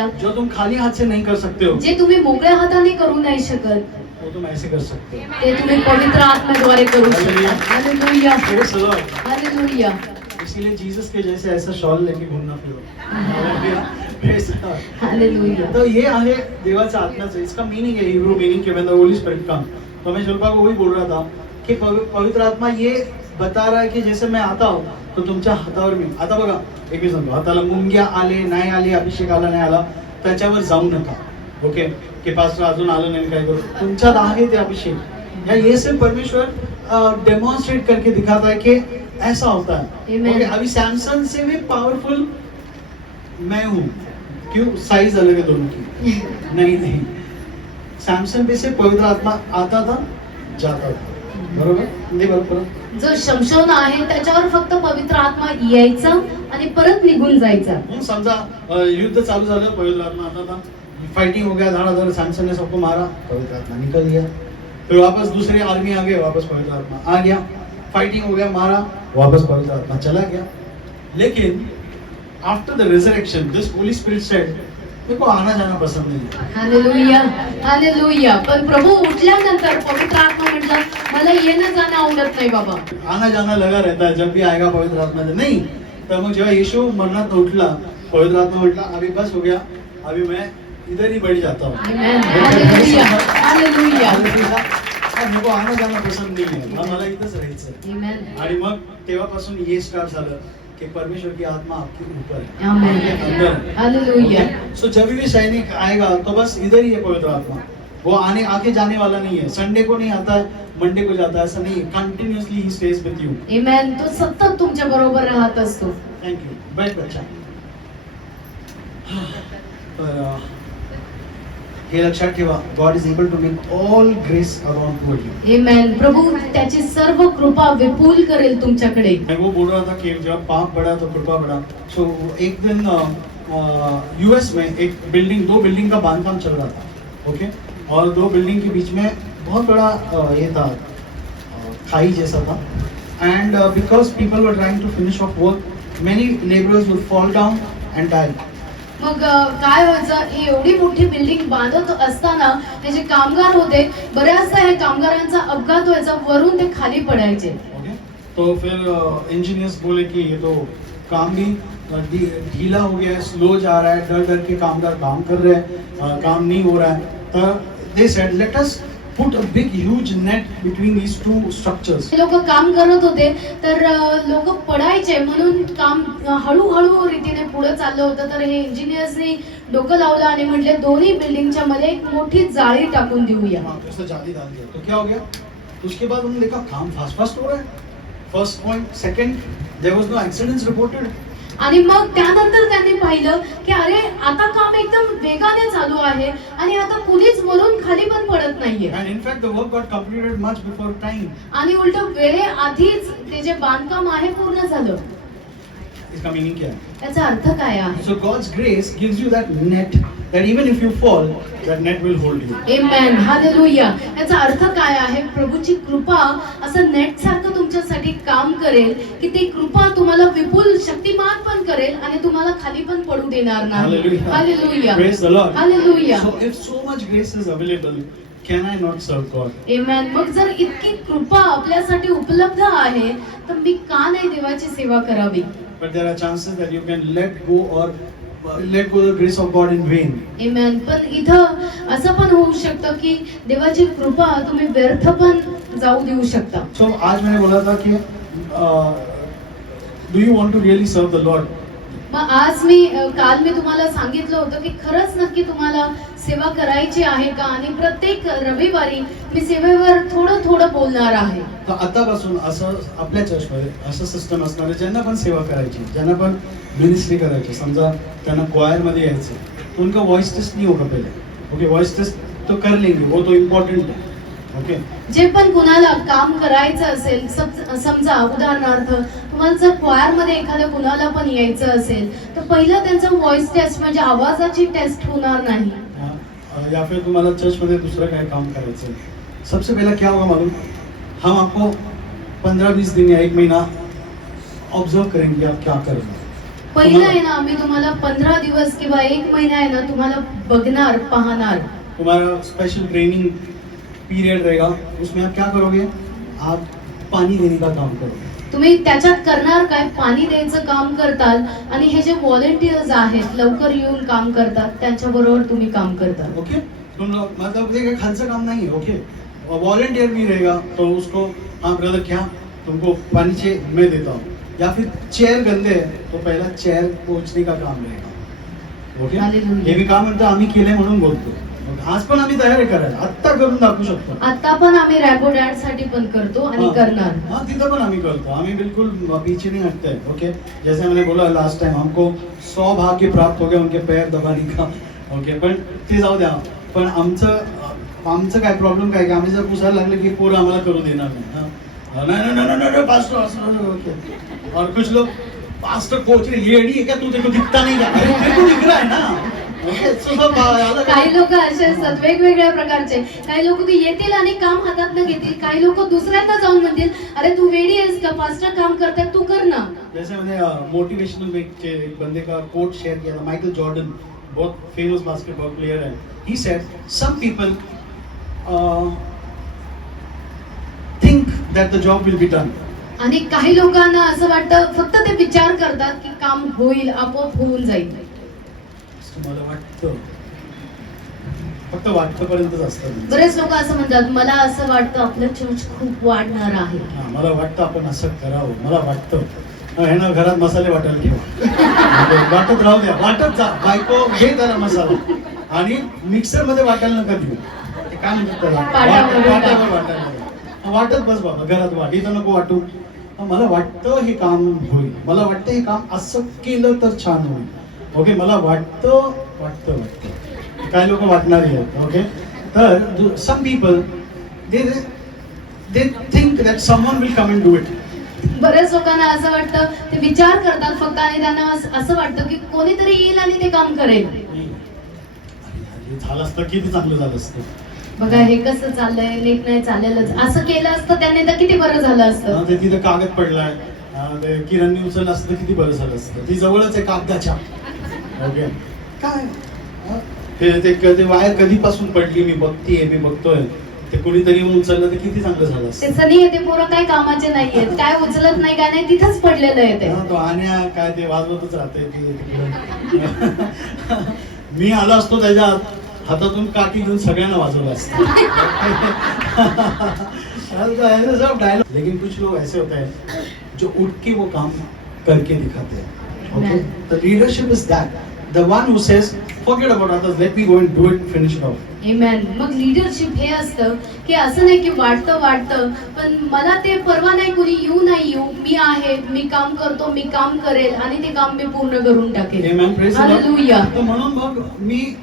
हो. जो तुम खाली हाथ से नहीं कर सकते हो जे तुम्ही मोकळ्या हाताने करू नाही शकत वो तुम ऐसे कर सकते हो. ते तुम्ही पवित्र आत्म्याद्वारे करू शकता. Hallelujah. Praise the Lord. Hallelujah. इसीलिए जीसस के जैसे ऐसा शॉल लेके घूमना फिरो. Hallelujah. Praise the Lord. Hallelujah. तो ये आहे देवाच्या आत्म्याचं. इसका मीनिंग है Hebrew meaning K when the Holy Spirit come. तो मैं शिल्पा को वही बोल रहा था कि पवित्र आत्मा ये बता रहा है की जैसे मैं आता हूँ तो तुमच्या हातावर मी, आता बघा एक मी सांगतो, हाताला मुंग्या आले नाही आले, अभिषेक आला नाही आला, त्याच्यावर जाऊ नका. ओके, की पास्टर अजून आलं नाही काय करू, तुमच्यात आहे ते अभिषेक. या ये से परमेश्वर डेमोन्स्ट्रेट करके दिखाता है कि ऐसा होता है. Amen. ओके, अभी सैमसन से भी पावरफुल मैं हूँ. क्यों, साइज अलग है दोनों की. नहीं, सैमसन पे से पवित्र आत्मा आता था जाता था, बरोबर? नाही बरोबर? जो शमशोन आहे त्याच्यावर फक्त पवित्र आत्मा यायचा आणि परत निघून जायचा. मग समजा युद्ध चालू झालं, पवित्र आत्मा आता था, फाइटिंग हो गया, धड़ाधड़, सैमसन ने सबको मारा, पवित्र आत्मा निकल गया. फिर वापस दूसरी आर्मी आ गई, वापस पवित्र आत्मा आ गया, फाइटिंग हो गया, मारा, वापस पवित्र आत्मा चला गया. लेकिन after the resurrection this Holy spirit sed, मेरे को आना जाना पसंद नहीं है. Hallelujah, hallelujah. पण प्रभू उठल्यानंतर पवित्र आत्मा म्हटलं मला येणं जाणं आवडत नाही बाबा. आना जाना लगा रहता है, जब भी आएगा पवित्र आत्मा नहीं. तर मग जेव्हा येशू मरणात उठला, पवित्र आत्मा म्हटला अभी बस हो गया, अभी मैं इधर ही बैठ जाता हूँ. आमेन. Hallelujah, hallelujah. मेरे को आना जाना पसंद नहीं है, मला इथंच राहायचं. आमेन. आणि मग तेव्हापासून ये स्टार्ट झालं कि परमेश्वर की आत्मा आपके ऊपर है, आमेन. आपके अंदर है. हालेलुया. सो जब भी सैनिक आएगा तो बस इधर ही है पवित्र आत्मा. वो आके जाने वाला नहीं है. संडे को नहीं आता है, मंडे को जाता है, ऐसा नहीं. Continuously he stays with you. Amen. तो सतत तुमच्या बरोबर राहत असतो. Thank you. बैठ बच्चा. तर हे लक्षात ठेवा, God is able to make all grace around toward you. Amen. प्रभु त्याची सर्व कृपा विपुल करेल तुमच्याकडे. मैं वो बोल रहा था कि जब पाप बढ़ा तो कृपा बढ़ा. सो एक दिन यूएस में एक बिल्डिंग, 2 बिल्डिंग का बांधकाम चल रहा था, ओके. और 2 बिल्डिंग के बीच में बहुत बड़ा ये था, खाई जैसा था. And because people were trying to finish off work, many labourers would fall down and die. मग काय व्हायचं, ही एवढी मोठी बिल्डिंग बांधत असताना हे जे कामगार होते, बऱ्याचदा हे कामगारांचा अपघात व्हायचा, वरून ते खाली पडायचे. ओके. तो फिर इंजीनियर्स बोले कि ये तो काम भी ढीला हो गया है, स्लो जा रहा है, डर डर के कामगार काम कर रहे हैं, काम नहीं हो रहा है. तो they said let us put a big huge net between these two structures. लोक काम करत होते तर लोक पडायचे, म्हणून काम हळूहळू रीतीने पुढे चाललं होतं. तर हे इंजिनियर्सनी डोकं लावलं आणि म्हटले दोन्ही बिल्डिंगच्या मध्ये एक मोठी जाळी टाकून देऊया. हाँ, तो जाली डाल दिया. तो क्या हो गया, उसके बाद उन्होंने देखा काम फास्ट फास्ट हो रहा है. First point. सेकंड, देयर वाज नो एक्सीडेंट्स रिपोर्टेड. आणि मग त्यानंतर त्यांनी पाहिलं की अरे आता काम एकदम वेगाने चालू आहे आणि आता कुणीच वरून खाली पण पडत नाहीये. And in fact the work got completed much before time. आणि उलट वेळेआधीच ते जे बांधकाम आहे पूर्ण झालं. इसका मीनिंग क्या है? याचा अर्थ काय आहे? So God's grace gives you that net that even if you fall, that net will hold you. Amen. Hallelujah. याचा अर्थ काय आहे? प्रभूची कृपा असं नेट सारखं तुमच्यासाठी काम करेल की ती कृपा तुम्हाला विपुल शक्तिमान पण करेल आणि तुम्हाला खाली पण पडू देणार नाही. Hallelujah. Hallelujah. Praise the Lord. Hallelujah. So if so much grace is available, can I not serve God? आमेन. मग जर इतकी कृपा आपल्यासाठी उपलब्ध आहे तर मी का नाही देवाची सेवा करावी? But there are chances that you can let go the grace of God in vain. आमेन. पण इथं असं पण होऊ शकतं की देवाची कृपा तुम्ही व्यर्थ पण जाऊ देऊ शकता. So आज मैंने बोला था कि do you want to really serve the Lord? मग आज काल मी तुम्हाला सांगितलं होतं की खरंच नक्की तुम्हाला सेवा करायची आहे का, आणि प्रत्येक रविवारी मी सेवेवर थोडं थोडं बोलणार आहे. तर आतापासून असं आपल्या चर्चमध्ये असं सिस्टम असणार आहे, ज्यांना पण सेवा करायची, ज्यांना पण मिनिस्ट्री करायची, समजा त्यांना क्वायर मध्ये यायचं, तो उनका वॉइस टेस्ट नहीं होगा पहले. ओके, वॉइस टेस्ट तो कर लेंगे, वो तो इम्पोर्टेंट है. ओके. जे पण कुणाला काम करायचं असेल, समजा उदाहरणार्थ तुम्हाला जर क्वायर मध्ये एखाद्या कुणाला पण यायचं असेल तर पहिलं त्यांचं वॉइस टेस्ट म्हणजे आवाजाची टेस्ट होणार नाही. या फिर तुम्हाला चर्च मध्ये दुसरं काय काम करायचं है, सबसे पहला क्या होगा मालूम, हम आपको 15-20 दिन या 1 महीना ऑब्जर्व करेंगे आप क्या कर रहे हो. पहिलं आहे ना, आम्ही तुम्हाला 15 दिवस किंवा 1 महिना आहे ना तुम्हाला बघणार, पाहणार. तुम्हारा स्पेशल ट्रेनिंग पीरियड रहेगा, उसमें आप क्या करोगे, आप पानी देने का काम करोगे. तुम्ही त्याच्यात करणार काय, पाणी द्यायचं काम करताल आणि हे जे व्हॉलेंटियर्स आहेत लवकर येऊन काम करतात त्यांच्याबरोबर तुम्ही काम करता. ओके. तुम लोग मतलब देखिए खालसा काम नहीं है. ओके. और वॉलंटियर भी रहेगा तो उसको, हाँ ब्रदर क्या तुमको पानी चाहिए, मैं देता हूँ. या फिर चेयर गंदे है तो पहला चेयर पोछने का काम रहेगा. ओके. Hallelujah. हे मी काम म्हणतो आम्ही केले म्हणून बोलतो. आज पण आम्ही तयारी करायला आत्ता करून दाखवू शकतो. आता पण आम्ही रॅपो डॅड साठी पण करतो आणि करणार. हाँ तिथं पण आम्ही करतो. आम्ही बिल्कुल पीछे नहीं हटते. ओके. जैसे मैंने बोला लास्ट टाइम, हमको 100 भाग्य प्राप्त हो गए उनके पैर दबाने का. ओके. पण ते जाऊ द्या. पण आमचं आमचं काय प्रॉब्लेम काय की आम्ही जर पुसायला लागले की पोरं आम्हाला करू देणार नाही. नहीं नहीं नहीं नहीं पास्टर ओके. और कुछ लोग पास्टर कोच लेडी है क्या, तू तेरे को दिखता नहीं क्या, अरे तेरे को दिख रहा है ना. Okay, so सब अलग काही लोक असे असतात वेगवेगळ्या प्रकारचे. काही लोक येतील आणि काम हातात न घेतील. काही लोक दुसऱ्यांदा जाऊन म्हणतील अरे तू वेडी आहेस का, पास्टर काम करतात तू कर ना. जैसे मैंने मोटिवेशनल में एक बंदे का कोट शेयर किया था, माइकल जॉर्डन, बहुत फेमस बास्केटबॉल प्लेयर है. He said some people think that the job will be done. आणि काही लोकांना असं वाटतं फक्त ते विचार करतात की काम होईल, आपोआप होऊन जाईल. मला वाटतं फक्त वाटतपर्यंतच असतं. बरेच लोक असं म्हणतात मला असं वाटतं आपलं चर्च खूप वाढणार आहे. हा, मला वाटतं आपण असं करावं, मला वाटतं हे ना घरात मसाले वाटायला ठेवा. वाटत राहू द्या, वाटत जा. बायको घे त्याला मसाला आणि मिक्सर मध्ये वाटायला नका देऊ. ते काय म्हणतात त्याला, वाटायला वाटायला वाटत बस बाबा, घरात वाट, इथं नको वाटू. मला वाटतं हे काम होईल, मला वाटतं हे काम असं केलं तर छान होईल. ओके, मला वाटतं वाटतं वाटतं. काही लोक वाटणारी आहेत. ओके, तर some people they think that someone will come and do it. बरेच लोकांना असं वाटतं, ते विचार करतात फक्त आणि त्यांना असं वाटतं की कोणीतरी येईल आणि ते काम करेल. झालं असतं किती चांगलं झालं असतं. बघा हे कसं चाललंय, नीट नाही चाललेलं. असं केलं असतं त्याने तर किती बरं झालं असतं. ते तिथं कागद पडलाय, ते किरणनी उचललं असतं किती बरं झालं असतं. ती जवळच आहे कागदाच्या. ओके, काय ते वायर कधीपासून पडली मी बघतीये, मी बघतोय. ते कुणीतरी येऊन उचललं तर किती चांगलं झालं असतं. ते सनी येते पोरं काय कामाचे नाहीयेत, काय उचलत नाही काय नाही, तिथंच पडलेलं आहे ते. तो आणि काय ते वाजवतच राहते. मी आलो असतो त्याच्या हातातून काठी घेऊन सगळ्यांना वाजवलं असतं. लेकिन कुछ लोग ऐसे होते हैं जो उठ के वो काम करके दिखाते हैं. Okay, the leadership is that the one who says forget about others, let me go and do it, finish it off. Amen. मग लीडरशिप हे असतं की असं नाही की वाटतं पण मला ते परवा नाही, कुणी येऊ नाही येऊ, मी आहे, मी काम करतो, मी काम करेल आणि ते काम मी पूर्ण करून टाकेल. Amen, praise the Lord. Hallelujah. तर म्हणून मग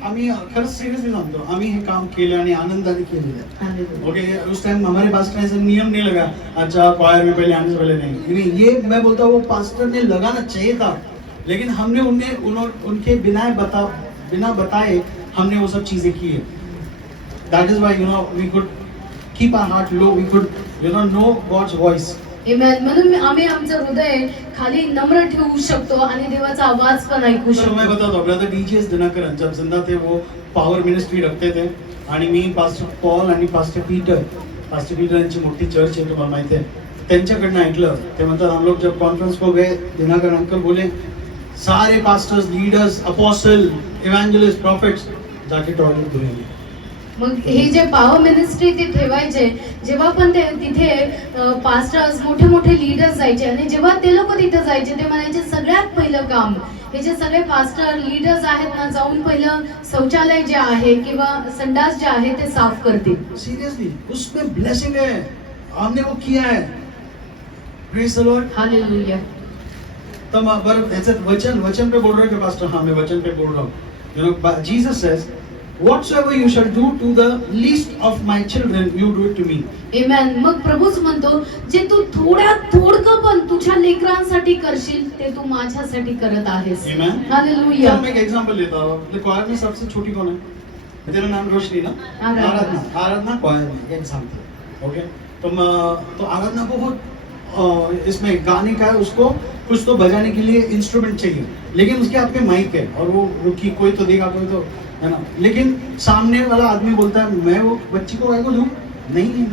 आम्ही खरंच सिरियसली सांगतो, आम्ही हे काम केलं आणि आनंदाने केलेलं आहे. हालेलुया. ओके, उस टाइम हमारे पास्टर ऐसा नियम नहीं लगा, अच्छा क्वायर में पहले आने से पहले नहीं. ये मैं बोलता हूँ वो पास्टर ने लगाना चाहिए था, लेकिन हमने उनके बिना बताए हमने वो सब चीजें की है. That is why we could keep our heart low, we could know God's voice. Amen. म्हणून आम्ही आमचं हृदय खाली नम्र ठेवू शकतो आणि देवाचा आवाज पण ऐकू तो मैं शकतो. बताता हूँ, ब्रदर डीजीएस दिनकरन जब जिंदा थे वो पावर मिनिस्ट्री रखते थे आणि मी पास्टर पॉल आणि पास्टर पीटर यांची मोठी चर्च आहे, तुम्हाला माहिती आहे. त्यांच्याकडनं ऐकलं, ते म्हणतात हम लोग जब कॉन्फ्रेंस को गए, दिनकर अंकल बोले सारे pastors, leaders, apostle, evangelist, profits जाके टॉयलेट धुएंगे. मग हे जे पॉवर मिनिस्ट्री ते ठेवायचे, जेव्हा पण ते तिथे पास्टर्स, मोठे लीडर्स जायचे आणि जेव्हा ते लोक तिथे जायचे ते म्हणायचे सगळ्यात पहिलं काम हे जे सगळे पास्टर लीडर्स आहेत ना, जाऊन पहिलं शौचालय जे आहे किंवा संडास जे आहे ते साफ करतील. सीरियसली उसमें ब्लेसिंग है, हमने वो किया है. Praise the Lord. हालेलुया. तब बरं याच्यात वचन पे बोल रहे हो कि पास्टर? हाँ, मैं वचन पे बोल रहा हूँ. Jesus says whatsoever you shall do to the least of my children, you do it to me. Amen. मग प्रभूच म्हणतो जे तू थोडकं पण तुझ्या लेकरांसाठी करशील ते तू माझ्यासाठी करत आहेस. Amen. हालेलुया. मैं एक एग्जांपल देता हूँ. अपने क्वायर में सबसे छोटी कौन है? तेरा नाम रोशनी ना? आराधना क्वायर में एग्जांपल. ओके, तो आराधना बहुत इसमें गाने का है, उसको कुछ तो बजाने के लिए इंस्ट्रूमेंट चाहिए, लेकिन उसके आपके माइक है और वो रुकी, कोई तो देगा कोई तो, है ना. लेकिन सामने वाला आदमी बोलता है मैं वो बच्ची को को दूं? नहीं.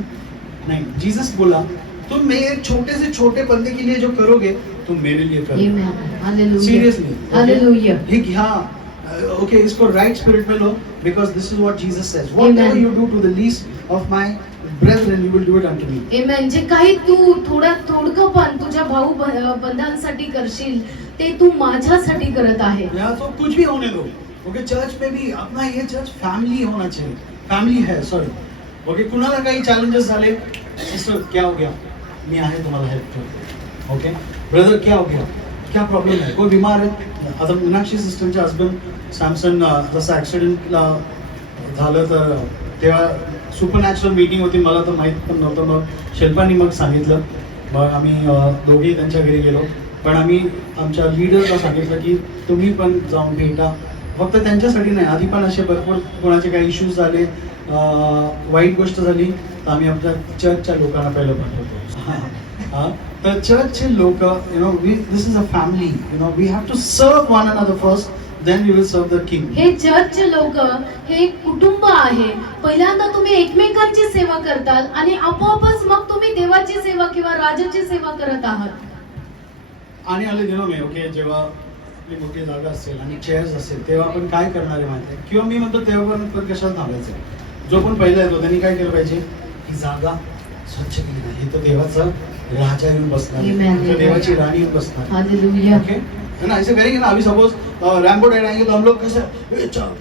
जीसस बोला तुम मेरे छोटे से छोटे बंदे के लिए जो करोगे तुम मेरे लिए करो. हालेलुया. सीरियसली. हालेलुया. ओके, इसको राइट स्पिरिट में लो, because this is what Jesus says, whatever you do to the least of my brethren, you will do it unto me. Amen. जे काही तू थोडकं पण तुझ्या भाऊ बंधांसाठी करशील ते तू माझ्यासाठी करत आहे. या तो कुछ भी होने दो. ओके, चर्च में भी अपना ये चर्च फैमिली होना चाहिए. फैमिली है, सॉरी. ओके, कुणाला काही चॅलेंजेस झाले, सिस्टर क्या हो गया, मी आहे तुम्हाला हेल्प करतो. ओके ब्रदर, क्या हो गया, क्या प्रॉब्लेम है, कोई बीमार है. आता मीनाक्षी सिस्टरचे हस्बंड सॅमसन जसं ॲक्सिडेंटला झालं तर तेव्हा सुपरनॅचरल मीटिंग होती, मला तर माहीत पण नव्हतं. मग शिल्पानी मग सांगितलं, मग आम्ही दोघेही त्यांच्या घरी गेलो. पण आम्ही आमच्या लीडरला सांगितलं की तुम्ही पण जाऊन भेटा. फक्त त्यांच्यासाठी नाही, आधी पण असे भरपूर कोणाचे काही इश्यूज झाले, वाईट गोष्ट झाली, तर आम्ही आपल्या चर्चच्या लोकांना पहिलं पाठवतो. तर चर्चचे लोक, this is a family, we have to serve one another first, then we will serve the king. हे चर्चचे लोक हे एक कुटुंब आहे. पहिल्यांदा तुम्ही एकमेकांची सेवा करताल आणि आपोआपच मग तुम्ही देवाची सेवा किंवा राजाची सेवा करत आहात. आणि आले दिनो मी ओके, जेव्हा आपली मोठी जागा असेल आणि चेअर्स असेल तेव्हा आपण काय करणार आहे माहिती आहे, किंवा मी म्हणतो तेव्हा पण कशाला थांबायचं. जो पण पहिला येतो त्यांनी काय केलं पाहिजे, ही जागा स्वच्छ केली नाही, तर देवाचा राजा येऊन बसणार, तर देवाची राणी येऊन बसणार. हालेलुया. ओके, है ना, ऐसे करेंगे ना. अभी सपोज रैम्बो डैड आएंगे तो हम लोग कैसे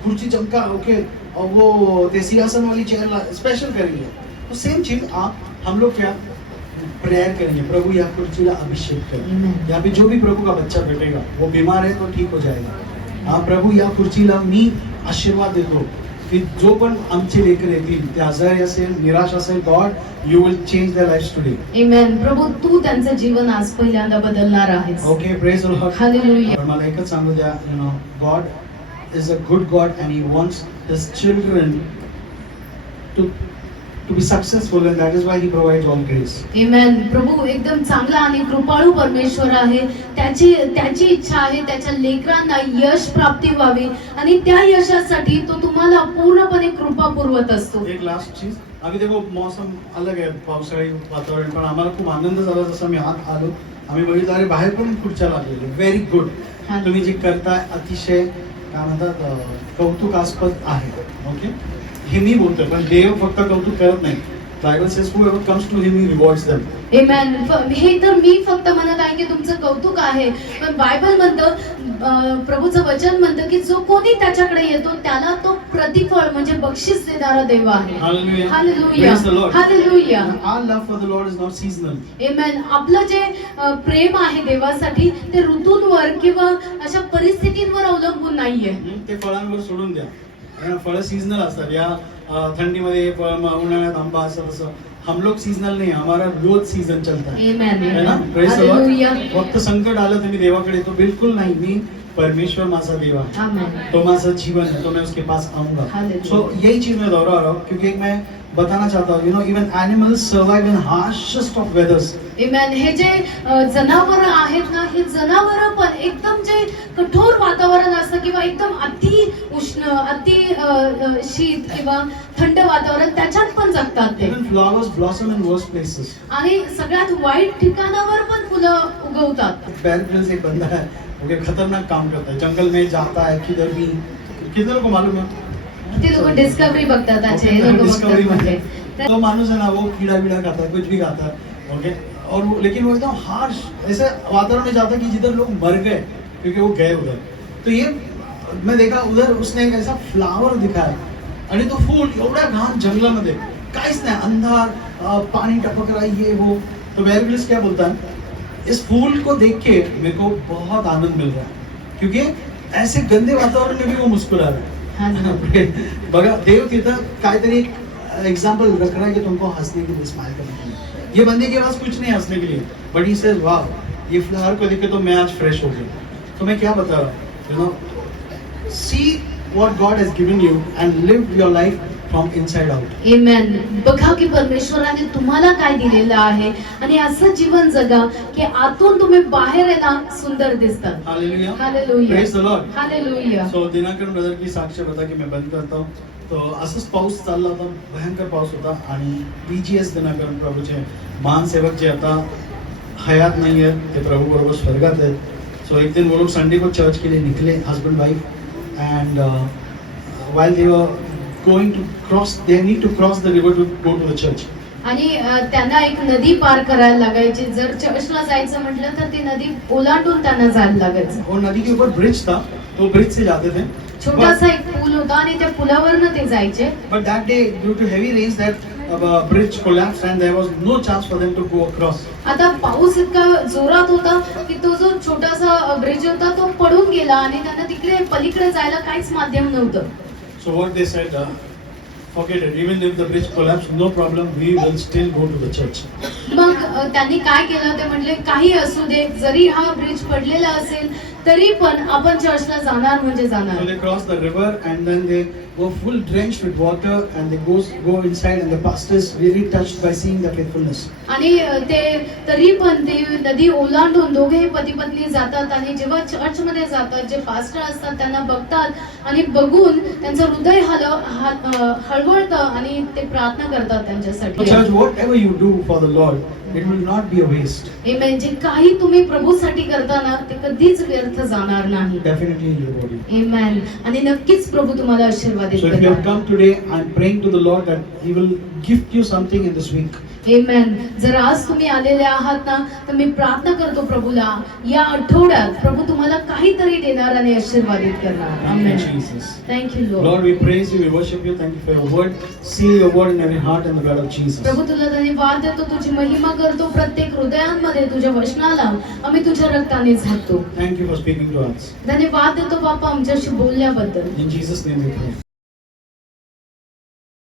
कुर्सी चमका, ओके, और वो ते सिंहासन वाली चेयर स्पेशल करेंगे. तो सेम चीज हम लोग क्या प्रेयर करेंगे, प्रभु या कुर्सी का अभिषेक करें. यहाँ पे जो भी प्रभु का बच्चा बैठेगा वो बीमार है तो ठीक हो जाएगा. हाँ, प्रभु या खुर्चीला मी आशीर्वाद देतो की जो पण आमचे लेकर येतील ते आजारी असेल, निराश असेल, God you will change their lives today. Amen. प्रभू तू त्यांचं जीवन आज पहिल्यांदा बदलणार आहेस. Okay, praise the Lord. Hallelujah. पण मला एकच सांगू द्या, God is a good God and he wants his children to be successful, and that is why he provides all grace. आमेन. प्रभू एकदम चांगला आणि कृपाळू परमेश्वर आहे. त्याची इच्छा आहे त्याच्या लेकरांना यश प्राप्ती व्हावी आणि त्या यशासाठी तो तुम्हाला पूर्णपणे कृपा पुरवत असतो. एक लास्ट चीज, अभी देखो मौसम अलग आहे, पावसाळी वातावरण, पण आम्हाला खूप आनंद झाला जसं मी आत आलो. आम्ही बघितलं अरे बाहेर पण खुर्च्या लागलेल्या. Very good. तुम्ही जे करताय अतिशय काय म्हणतात कौतुकास्पद आहे. ओके, हे मी बोलतोय, पण देव फक्त कौतुक करत नाही. Bible says whoever comes to him he rewards them. आमेन. हे तर मी फक्त म्हणत आहे की तुमचं कौतुक आहे, पण बायबल म्हणतं, प्रभूचं वचन म्हणतं की जो कोणी त्याच्याकडे येतो त्याला तो प्रतिफळ म्हणजे बक्षीस देणारा देव आहे. Hallelujah. Hallelujah. Praise the Lord. Hallelujah. Our love for the Lord is not seasonal. आमेन. आपलं जे प्रेम आहे देवासाठी ते ऋतूंवर किंवा अशा परिस्थितींवर अवलंबून नाहीये. ते फळांवर सोडून द्या. फळं सीजनल असतात. या थंडीमध्ये उन्हाळ्यात आंबा असं तसं. हम लोग सीजनल नहीं, हमारा रोज सीजन चलता है. आमेन. है ना, प्रेज द हालेलुया. लॉर्ड. फक्त संकट आलं तुम्ही देवाकडे येतो, बिल्कुल नाही. मी परमेश्वर माझा देव आहे, आमेन. तो माझा जीवन है, तो मैं उसके पास आऊंगा. हालेलुया. सो यही चीज मैं दोहरा रहा हूँ क्योंकि मैं बताना चाहता हूँ, even animals survive in harshest of weathers. Amen. हे जे जनावर आहेत ना, हे जनावर पण एकदम जे कठोर वातावरण असतं किंवा एकदम अति उष्ण, अति शीत किंवा थंड वातावरण त्याच्यात पण जगतात ते. Even flowers blossom in worst places. आणि सगळ्यात वाईट ठिकाणावर पण फुलं उगवतात. बेयर ग्रिल्स एक बंदा है, वो खतरनाक काम करता है, जंगल में जाता है किधर भी. कितने लोगों को मालूम है? ते लोक डिस्कवरी बघतात. अच्छा, हे लोक डिस्कवरी बघतात मध्ये म्हणजे. तो माणूस है ना, वो कीड़ा बीड़ा खाता है, कुछ भी खाता है. ओके, और वो लेकिन वो एकदम हार्श ऐसे वातावरण में जाता है कि जिधर लोग मर गए क्योंकि वो गए उधर. तो ये मैं देखा उधर उसने एक ऐसा फ्लावर दिखाया आणि तो फूल एवढ्या घाण जंगलामध्ये, काहीच नाही, अंधार, पानी टपक रहा है, ये वो. तो बेयर ग्रिल्स क्या बोलता है, इस फूल को देख के मेरे को बहुत आनंद मिल रहा है क्योंकि ऐसे गंदे वातावरण में भी वो मुस्कुरा रहा है. बघा, देव तिथं काहीतरी एग्जाम्पल रख रहा है कि तुमको हंसने के लिए, स्माइल करने के लिए. ये बंदे के पास कुछ नहीं हंसने के लिए, बट ही सेज वाह, ये फ्लावर को देख के तो मैं आज फ्रेश हो गया. तो मैं क्या बता रहा हूँ, C what God has given you and live your life from inside out. आमेन. बघा की परमेश्वराने तुम्हाला काय दिलेलं आहे आणि असं जीवन जगा की आतून तुम्ही बाहेर आहे ना सुंदर दिसतात. Hallelujah. Hallelujah. Praise the Lord. Hallelujah. So Dinakar brother की साक्ष बता की मैं बंद करता हूँ. तो असंच पाऊस चालला होता, भयंकर पाऊस होता आणि BGS दिनाकर प्रभूचे महान सेवक जे आता हयात नहीं है, ते प्रभु बरोबर स्वर्गात आहेत. सो एक दिन वो लोग संडे को चर्च के लिए निकले, husband wife, and while they were going to cross, they need to cross the river to go to the church. आणि त्यांना एक नदी पार करायला लागायची. जर चर्चला जायचं म्हटलं तर ती नदी ओलांडून त्यांना जायला लागायचं. और नदी के ऊपर ब्रिज था, तो ब्रिज से जाते थे. छोटासा एक पूल होता आणि त्या पुलावरनं ते जायचे. But that day, due to heavy rains, that bridge collapsed and there was no chance for them to go across. आता पाऊस इतका जोरात होता की तो जो छोटासा ब्रिज होता तो पडून गेला आणि त्यांना तिकडे पलीकडे जायला काहीच माध्यम नव्हतं. So what they said, forget it. Even if the bridge collapses, no problem. We will still go to the church. मग त्यांनी काय केलं ते म्हणले काही असू दे, जरी हा ब्रिज पडलेला असेल तरी पण आपण चर्चला जाणार म्हणजे So जाणार. they cross the river and then they go full drenched with water and they go inside and the pastor is really touched by seeing the faithfulness. आणि ते तरी पण ते नदी ओलांडून दोघेही पती पत्नी जातात आणि जेव्हा चर्चमध्ये जातात जे पास्टर असतात त्यांना बघतात आणि बघून त्यांचं हृदय हळवळतं आणि ते प्रार्थना करतात So त्यांच्यासाठी. church, whatever you do for the Lord, it will not be a waste. आमेन. जे काही तुम्ही प्रभूसाठी करताना ते कधीच व्यर्थ जाणार नाही. Definitely in your body. आमेन. आणि नक्कीच प्रभू तुम्हाला आशीर्वादित So if you have करणार. come today, I'm praying to the Lord that He will gift you something in this week. आमेन. जर आज तुम्ही आलेले आहात ना तर मी प्रार्थना करतो प्रभूला या आठवड्यात प्रभू तुम्हाला काहीतरी देणार आणि आशीर्वादित करणार. Thank you, amen. Jesus. Thank you Lord. Lord, we praise you, we worship you. Thank you for your word. Seal your word in every heart in the blood of Jesus. प्रभू तुला धन्यवाद देतो, तुझी महिमा करतो. प्रत्येक हृदयांमध्ये तुझ्या वचनाला आम्ही तुझ्या रक्ताने झाकतो. Thank you for speaking to us. धन्यवाद देतो बाप्पा आमच्याशी बोलल्याबद्दल. In Jesus' name we pray.